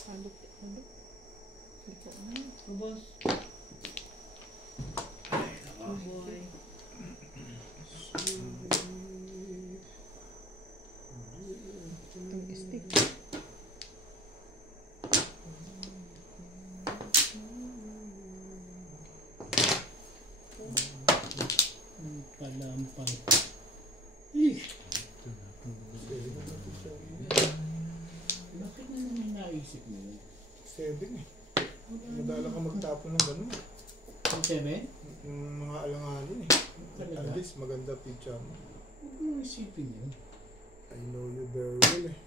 Halok. Ikaw na. Ubus. Oh boy. Itong stick. Palampay. Eh, bakit na naman naisip mo yun? 7 eh. Madala ka magtapon ng ganun. Ang 7? Yung mga alanganin eh. Talaga? At least maganda picture mo. Huwag mo isipin yun. I know you very well eh.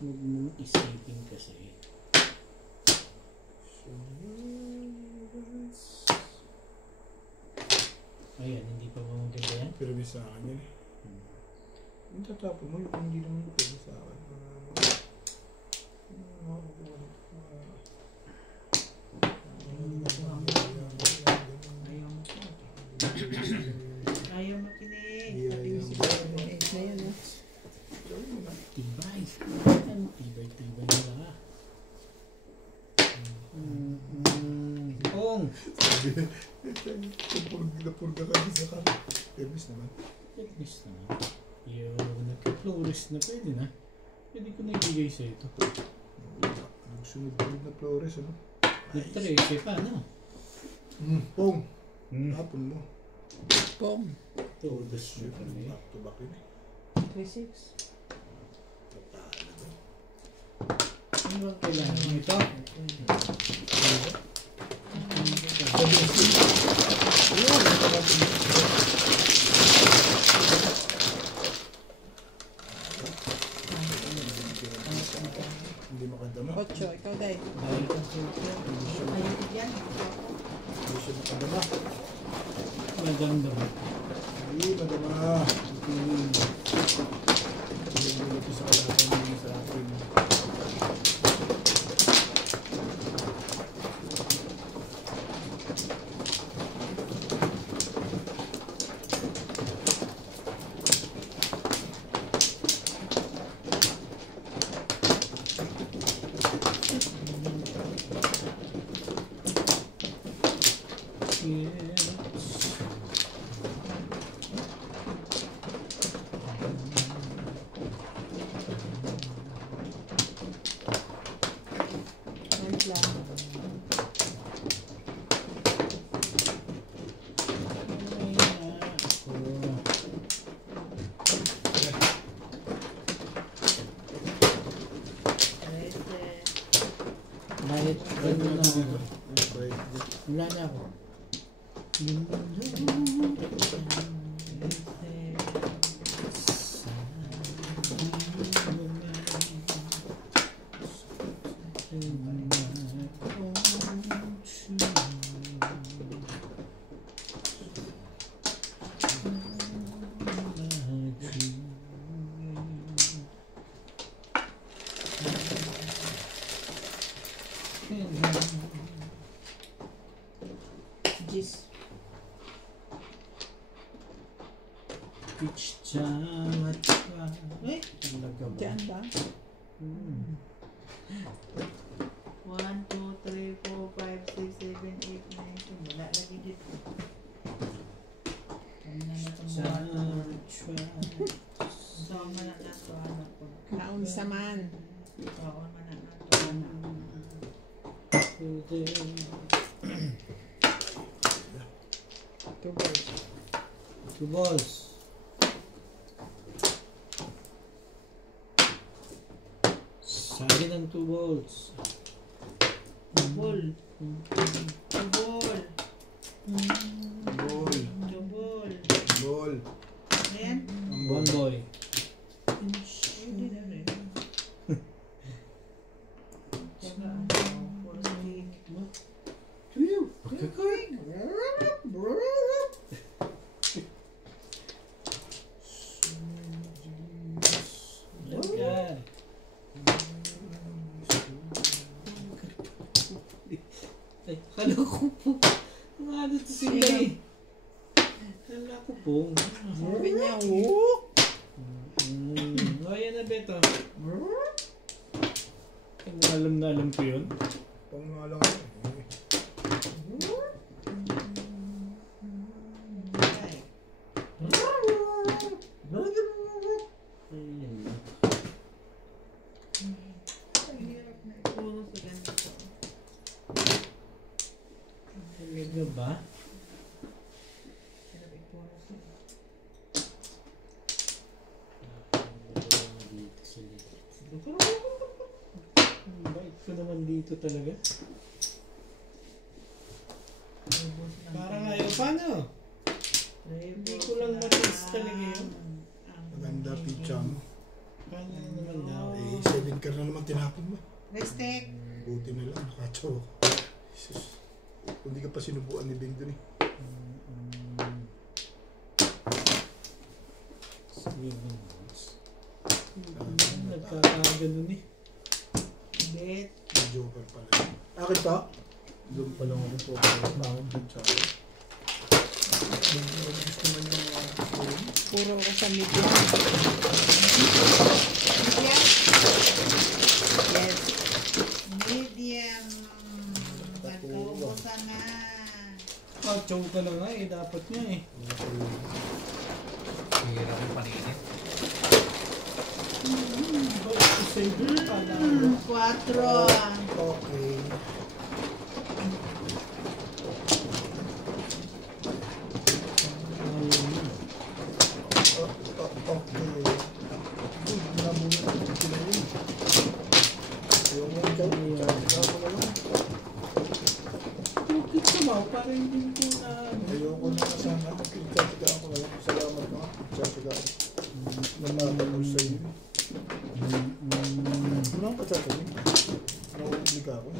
Huwag mo isipin kasi. Ayan, hindi pa ba maganda yan? Pero sa akin yan eh. Yung tatapon mo, yung hindi naman pwede sa akin. Ayaw mo po. Ayaw mo kinig. Ayos na yan, ah. Tibay. Ang tibay-tibay nila. Pong! Napurga ka sa kanan. Elvis naman. At least na. Yung nagka-flores na pwede na. Pwede ko na ibigay sa ito. Nagsunod-sunod na flores ano. Nag-13 pa, no? Pong! Hapon mo. Pong. Todos na kami. Back to back yun eh. 3-6. Ano bang kailangan mo ito? Hindi makadama. 8. Ikaw, Day. Dahil kang super. Ayaw yan. Hindi siya makadama. Maganda ba? Hindi madama. Hindi ko sa kalatan mo sa akin. Diet, ano na ako. Wala na ako. Jis. Pitch chat. Eh? Talaga ba? Diyan ba? 1, 2, 3, 4, 5, 6, 7, 8, 9, 10. Wala lagi dito. Ano na itong mga saan man na ito, anak ko. Kaon sa man. Saan man na ito, anak ko. Tubos. 2 balls. Sagi ng 2 balls. Ball. Ball. Ball. Ball. Ball. Ayan. One boy. Hindi na rin. Tsaka ano, for stick. Tuyo. Yan. Ay, kala ko po. Ano to sila eh. Kala ko po. Sabi niya, oh! Ayan na Beto. Alam na alam ko yun. Pang nga lang. Ay. Ayan. Ang hirap na ipuro sa ganito. Talaga ba? Hirap ipuro sa Dito sila. Ang bait ko naman dito talaga. Parang ayaw paano? Hindi ko lang matest talaga yun. Maganda pizza mo. Paano naman daw? Eh, 7 ka na naman tinapon mo. Restek. Buti na lang, nakatsaw. Jesus. Kung di ka pa sinubuan ni Bing dun eh. Nagkakaganon eh. Bet. Joker pala. Akin pa? Doon pa lang ako po. Bakit pizza ko? Gusto man yung mga Puro ko sa medium. Yes. Medium. Nagkaubusan na. Chow ka na nga eh. Dapat nga eh. Hirap yung paninit. Quatro. Okay. Okay. Nabunin ko sila yun. Yung mga chow, tsaka mo na lang. Bakit sumaw? Parang hindi ko na... Ayoko na kasama. Tsatsagaan ko na lang. Salamat ka. Tsatsagaan. Namatapos sa iyo. Wala ka tsatsagaan. Nauubli ka ako.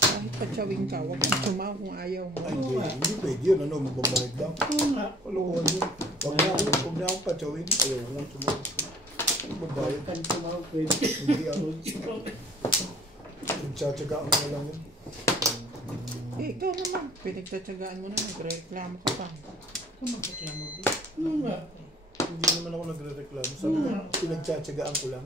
Kahit patsawin ka, huwag kang sumaw kung ayaw mo. Ay, hindi pwede yun. Ano, magbabayad lang. Oo nga. Kalokohan yun. Huwag na akong patsawin. Ayaw ko nga sumaw. Magbabayad. Kan sumaw pwede. Hindi ako. Tsatsagaan ko na lang yun. Eh, ikaw naman. Pinagtsatsagaan mo na, nagreklamo ka pa. Kung magreklamo din. Oo nga. Hindi naman ako nagre-reklamo. Sabi ko, pinagtsatsagaan ko lang.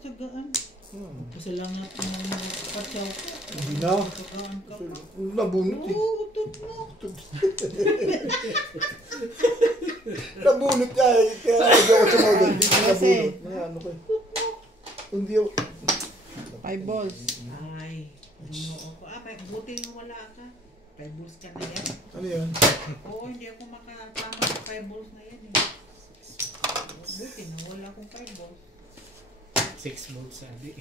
Tsagaan. Hmm. Pasalamat mo ng patyaw ko. Hindi na. Tsagaan ka pa. Nabunot eh. Oo, utot mo. Nabunot niya eh. Kaya hindi ako tumawag. Hindi ko Kasi? nabunot. May ano ko eh. Hindi ako. 5 balls. Ay. Ano ko. Buti yung wala ka. 5 balls ka na yan. Ano yan? Oo, hindi ako makatama sa 5 balls na yan eh. Buti na wala akong 5 balls. 6 volts sabi.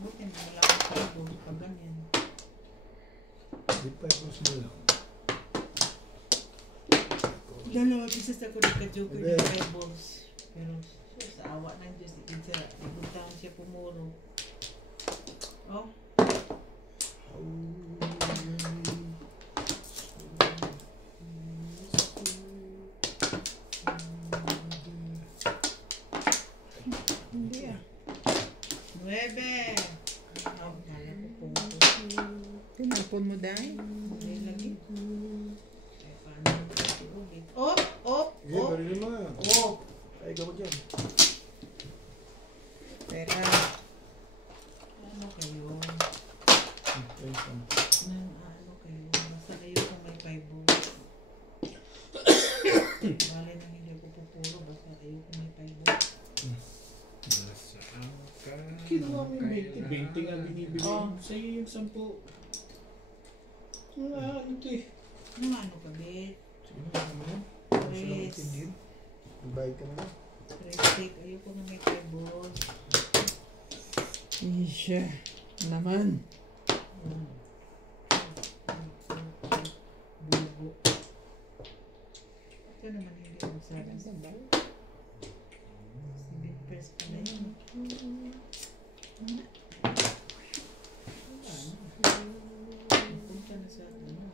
Buti na wala akong 5 volts pag ganyan. Di pa yung mo lang. Dalawa bisis ako nagka-joke Okay. ng 5 volts. Pero sa awa ng Diyos, ikinsa, ibutang siya pumuro. Oh, hindi ah. 9. Oh, kala ko po. Tinapon mo dahil? Hindi lagi. Ay, paano? Oh, oh, Sige, oh, garilin mo nga. oh. Ay, ikaw dyan. Teka. Ano kayo? Ayun, saan? Ano kayo? Basta kayo kung may 5 volts. Bale nang hindi ako pupuro. Basta kayo kung may 5 volts. Nasaan ka? Kinuha mo yung 20 nga binibigay. Oh. Sa'yo yung 10. Ito eh. Ano ka, Bet? Sige na, ano yan? Gusto lang itindihin. Magbayad ka na lang. Restik, ayoko na may 5 volts. Isha. Naman. Bugo. Ito naman hindi ako sabi. Si Bet first pa na yun. Punta na sa ano.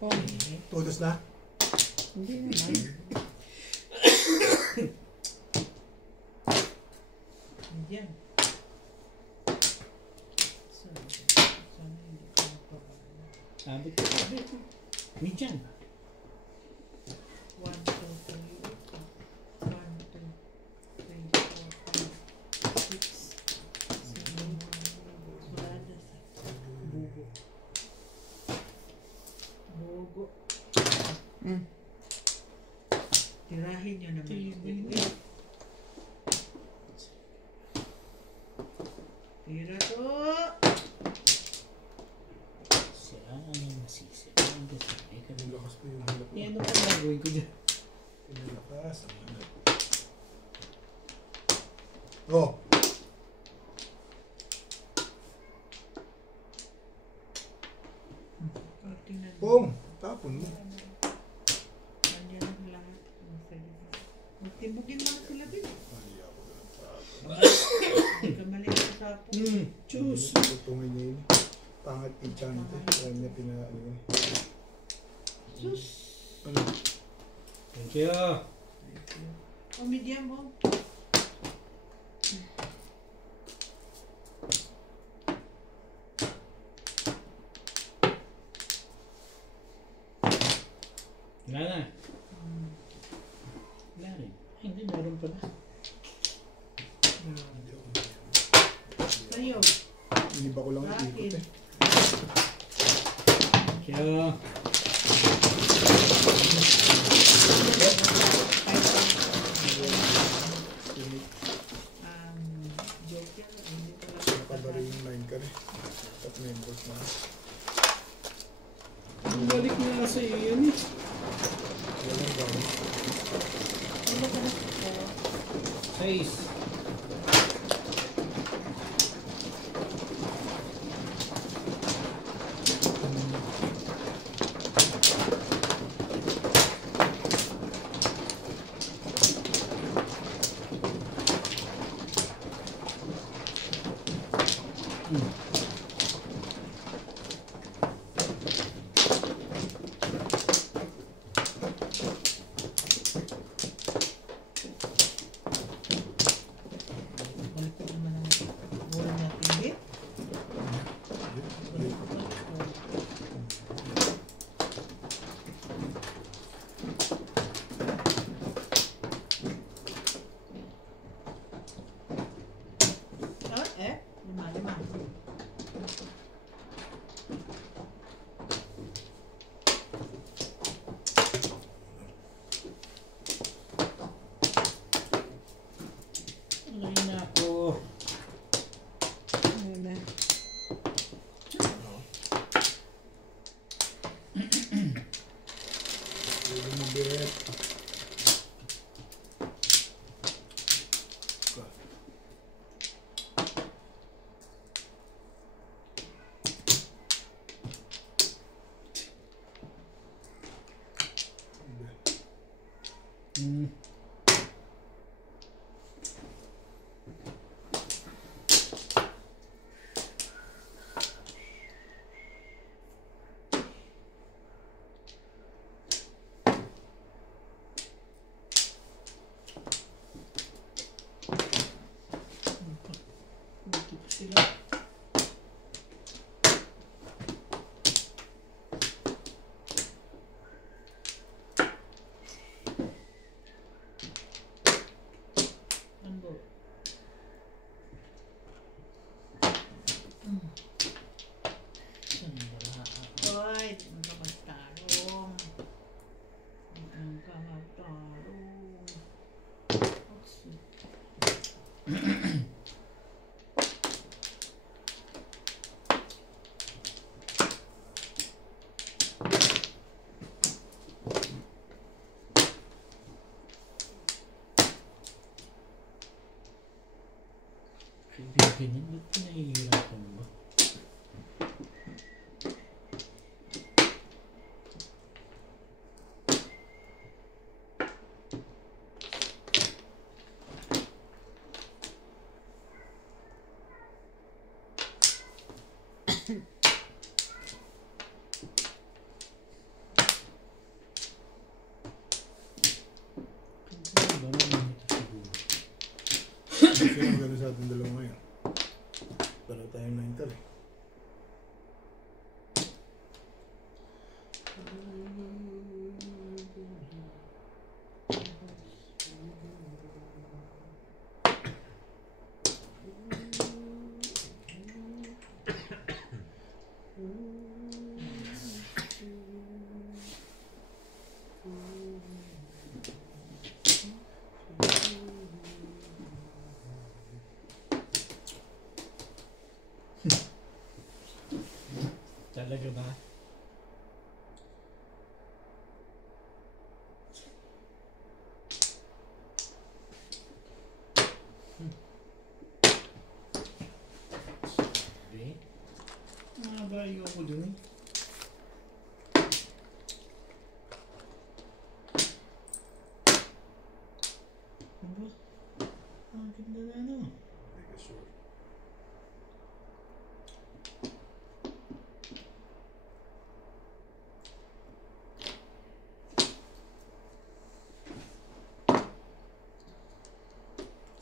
Oh, Tutos na? hindi naman. Diyan. Sana hindi ko mapabala. Abot ko. Abot ko. Midyan. 1, 2, 3, 1, 2, 3, 4, 5, 6, 7, Surada sa bugo. Bugo. Mm. Tirahin nyo naman. Tira to! Saan yung masisi? Ang gusto. Ikaw Ang na. lakas pa yung halap mo. Ano pa gagawin ko dyan? Ang lakas. Ang halap. Oh! Tingnan mo. Pong! Tapon mo. Nandiyan ang lahat. Magtimbugin mo na sila din. Mali ako na tapon. Hindi ka mali sa sapo. Choose. Tutungin niya yun. Pangat enchante. Kaya niya pinaano yun. Ano? Thank you. O, medium mo. Wala na. Wala rin. Ay, hindi. Meron pala. Sa'yo. Iniba ko lang yung ikot eh. Thank you. Joker. Hindi pala. Nakabari yung 9 ka rin. At members na. Balik na sa iyo yan eh. Walang gawin. Ano ka na? 6. Ganyan, ba't pinahihirapan ba? Sino maganda sa ating dalawa ngayon? Pero tayo na inter eh. Talaga ba? Sabi? Nakabayo ako dun eh. Ano ba? Ang ganda na ano. Mega sure.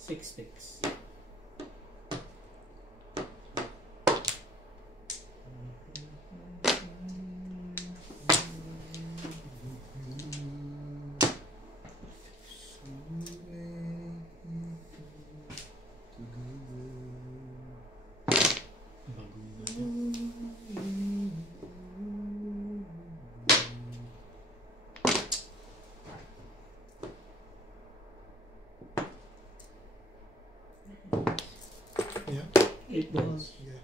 Six sticks. Yeah. 8 balls. Yeah.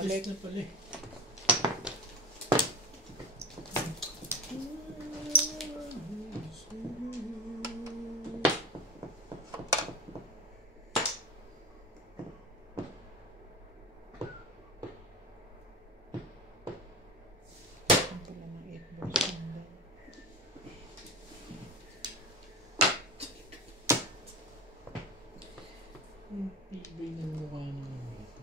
Balik na pala eh. Ibig ng mukha naman ito.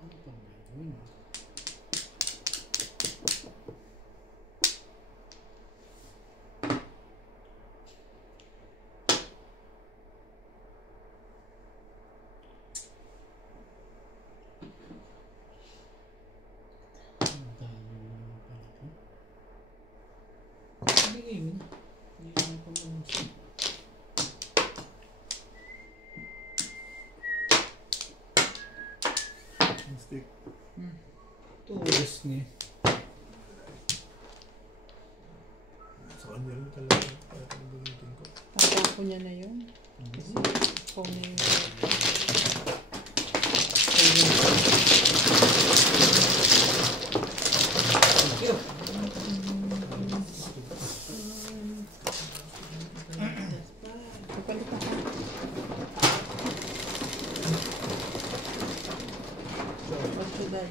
Ano pang gagawin? Bigay mo na. Hindi mo pa manusin. Stick. Ito oras niya. Sa kanya rin talaga. Parang gamitin ko. Tatako niya na yun. Kasi ikaw na yun. Thank you. Kapalit ako. What should I?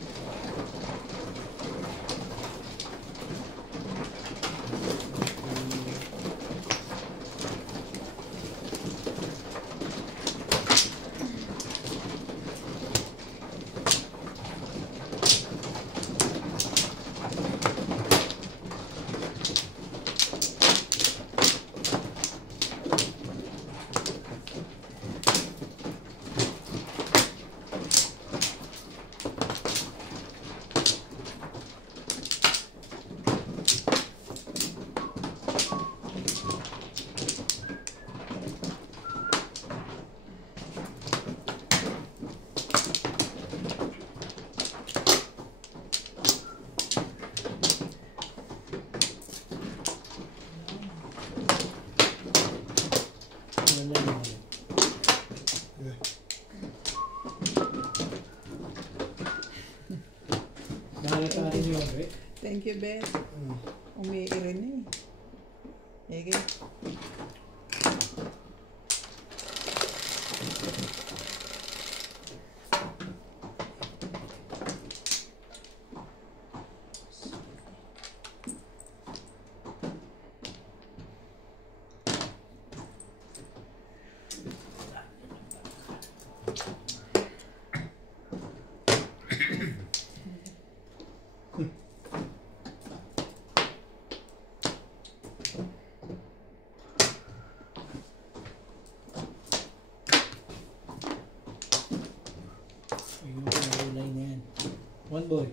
Bet. Umiirin na eh. Sige. Ayun ang kulay na yan. One boy.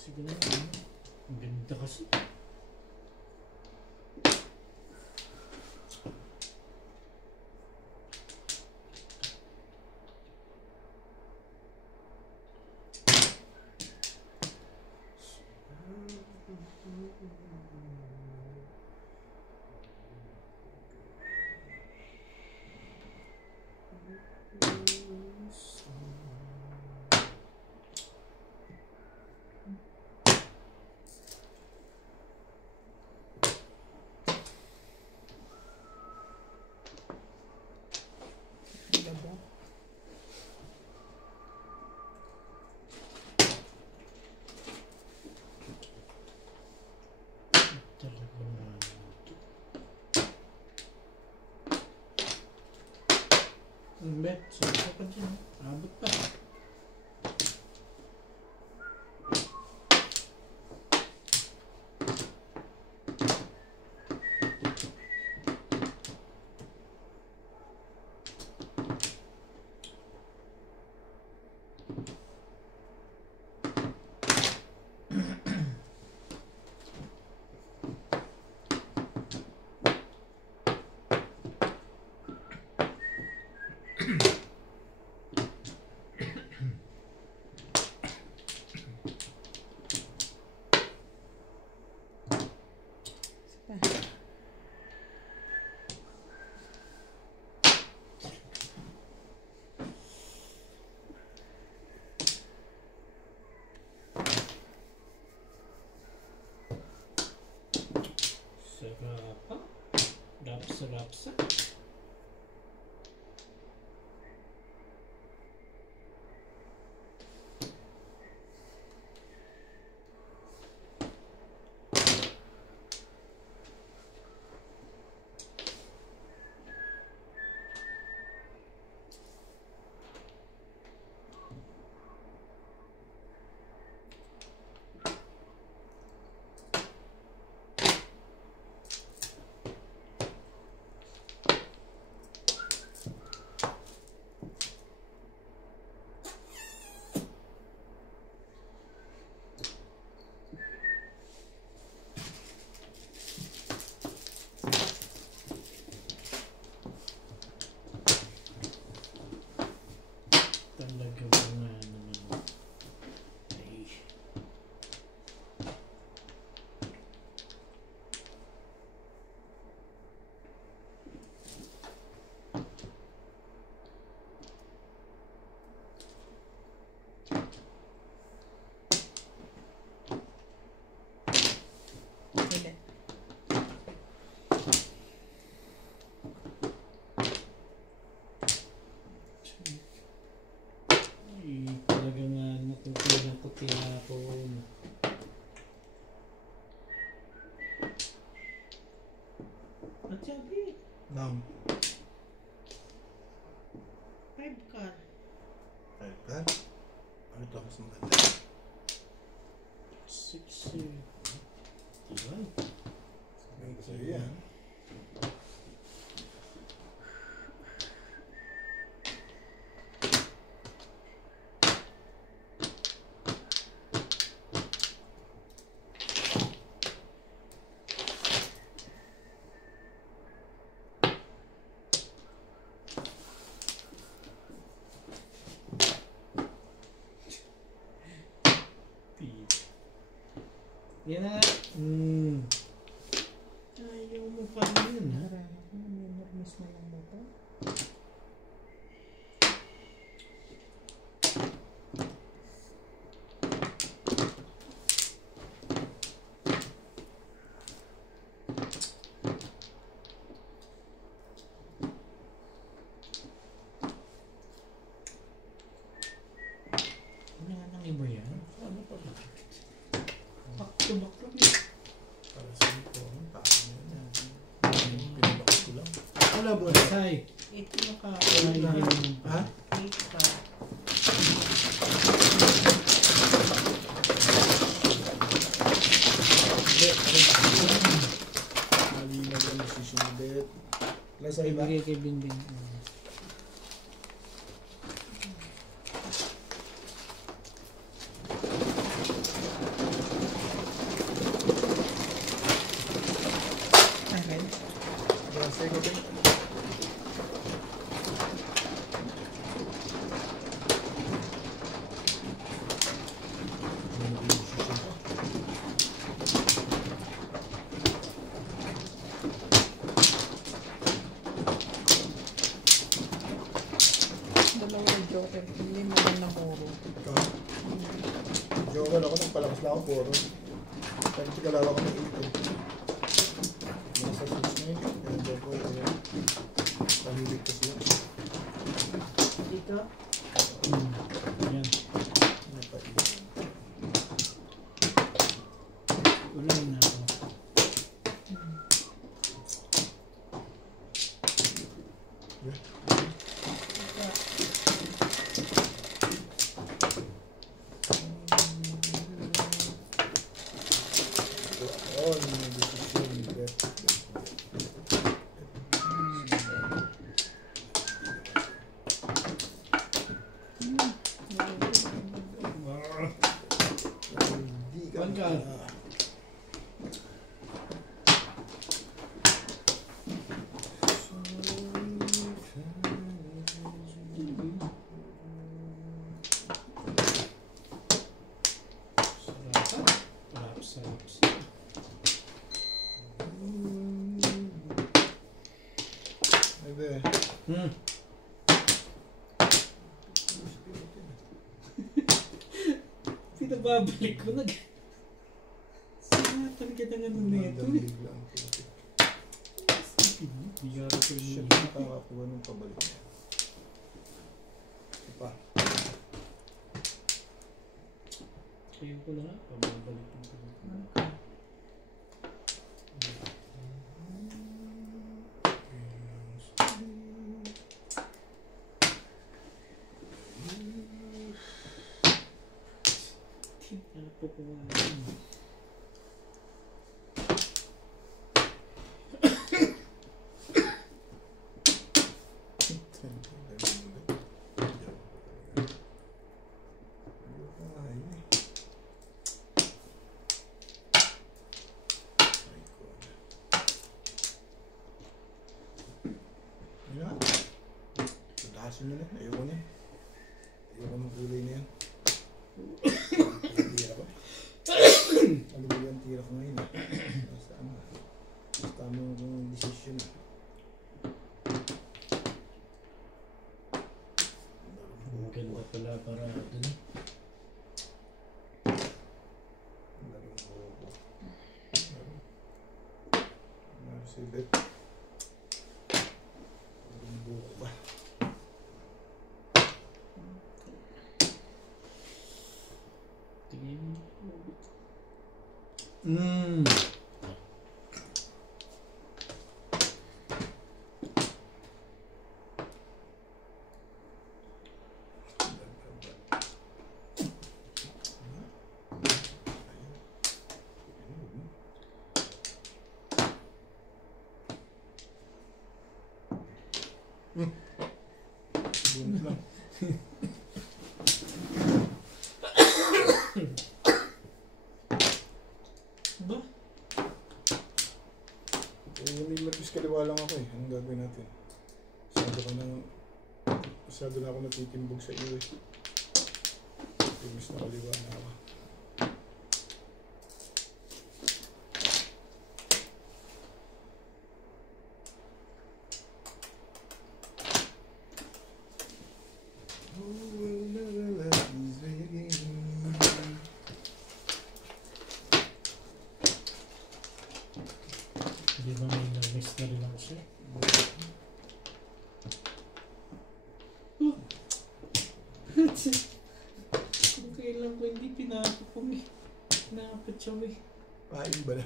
Sige na yun. Ang ganda kasi. Ganda. Talaga na. Ang bet, sakto pa dyan. Abot pa. Sarap. Rapsa-rapsa. Talaga ba nga naman. Ay. Hindi. Ay, talaga nga natutunan ko tinapon. At sabi, Now, 5 car. right, Tibay. So, yan. Yan na nga. Ayaw mo pa rin ha. Miss na lang mo to. Ano nga nang iba yan? Ano pa ba? Back to back lang eh. Para sa ito, ang taas mo yan. Pinabakot ko lang. Wala ba? Say. Ito na ka. Ha? 8 pa. Mali na yung decision ulit. Wala sa iba? Ibigay kay Bingbing. Akin. Wala sa iba ba? Dalawa na joker. Hindi mo lang nahuro. Joker ako, nagpalakas lang ako puro. Pero tigalawa ko ng 8. Nasa 6 na yun. Kaya joker, kaya pahilig kasi yun. Dito. Yan. Napahilig. Ulan na ako. Oh, yung decision ulit. Hindi ka One card. Sarap. Ebe. Pinababalik ko na. Sinatan kita nga nun neto. Damig lang. Bigara ko Siya yun. nakakakuha ng pabalik niya. Pa. Kaya ko na nga. Pababalik ko. Tahasin nyo na. Ayoko na. Ayoko ng kulay na yan. Tira ko. Ano ba yung tira ko ngayon? Basta ano. Basta mo yung decision. Maganda pala para dun. Larong bobo. Marcibet. Larong bobo ba? Tingin. Bunot lang. Ba? May lapis kaliwa lang ako eh. Anong gagawin natin? Masyado na ako natitimbog sa iyo eh. Imbis na kaliwa na ako. Hindi ba may na-miss na rin ako siya? Kung kailan ko hindi pinakapong eh. Pinakapatsaw eh. Pain ba na?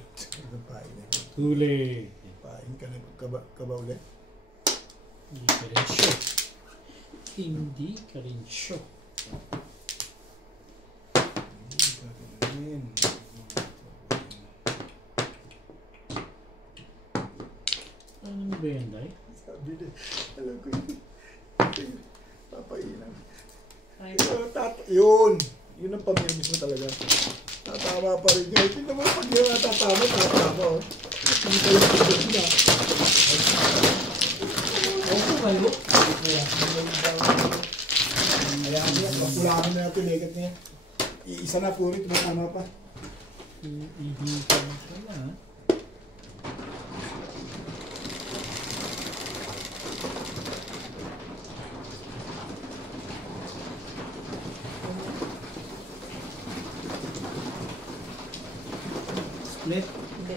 Pain na. Huli! Pain ka na. Ka ba ulit? Hindi ka rin sure. Hindi ka rin sure. Ano ba yan, Day? Sabi na. Alam ko yun. Papainan. Ay, Yun! Yun ang pamilmis mo talaga. Tatama pa rin yun. Tingnan mo pag yun tatama, tatama. Oh. Hindi kayo pagod na. ako kayo. Ayan niya, papulaan na natin. Legat niya. Iisa na po rin. Tumatama pa. Hindi ka na pala. Split? Hindi.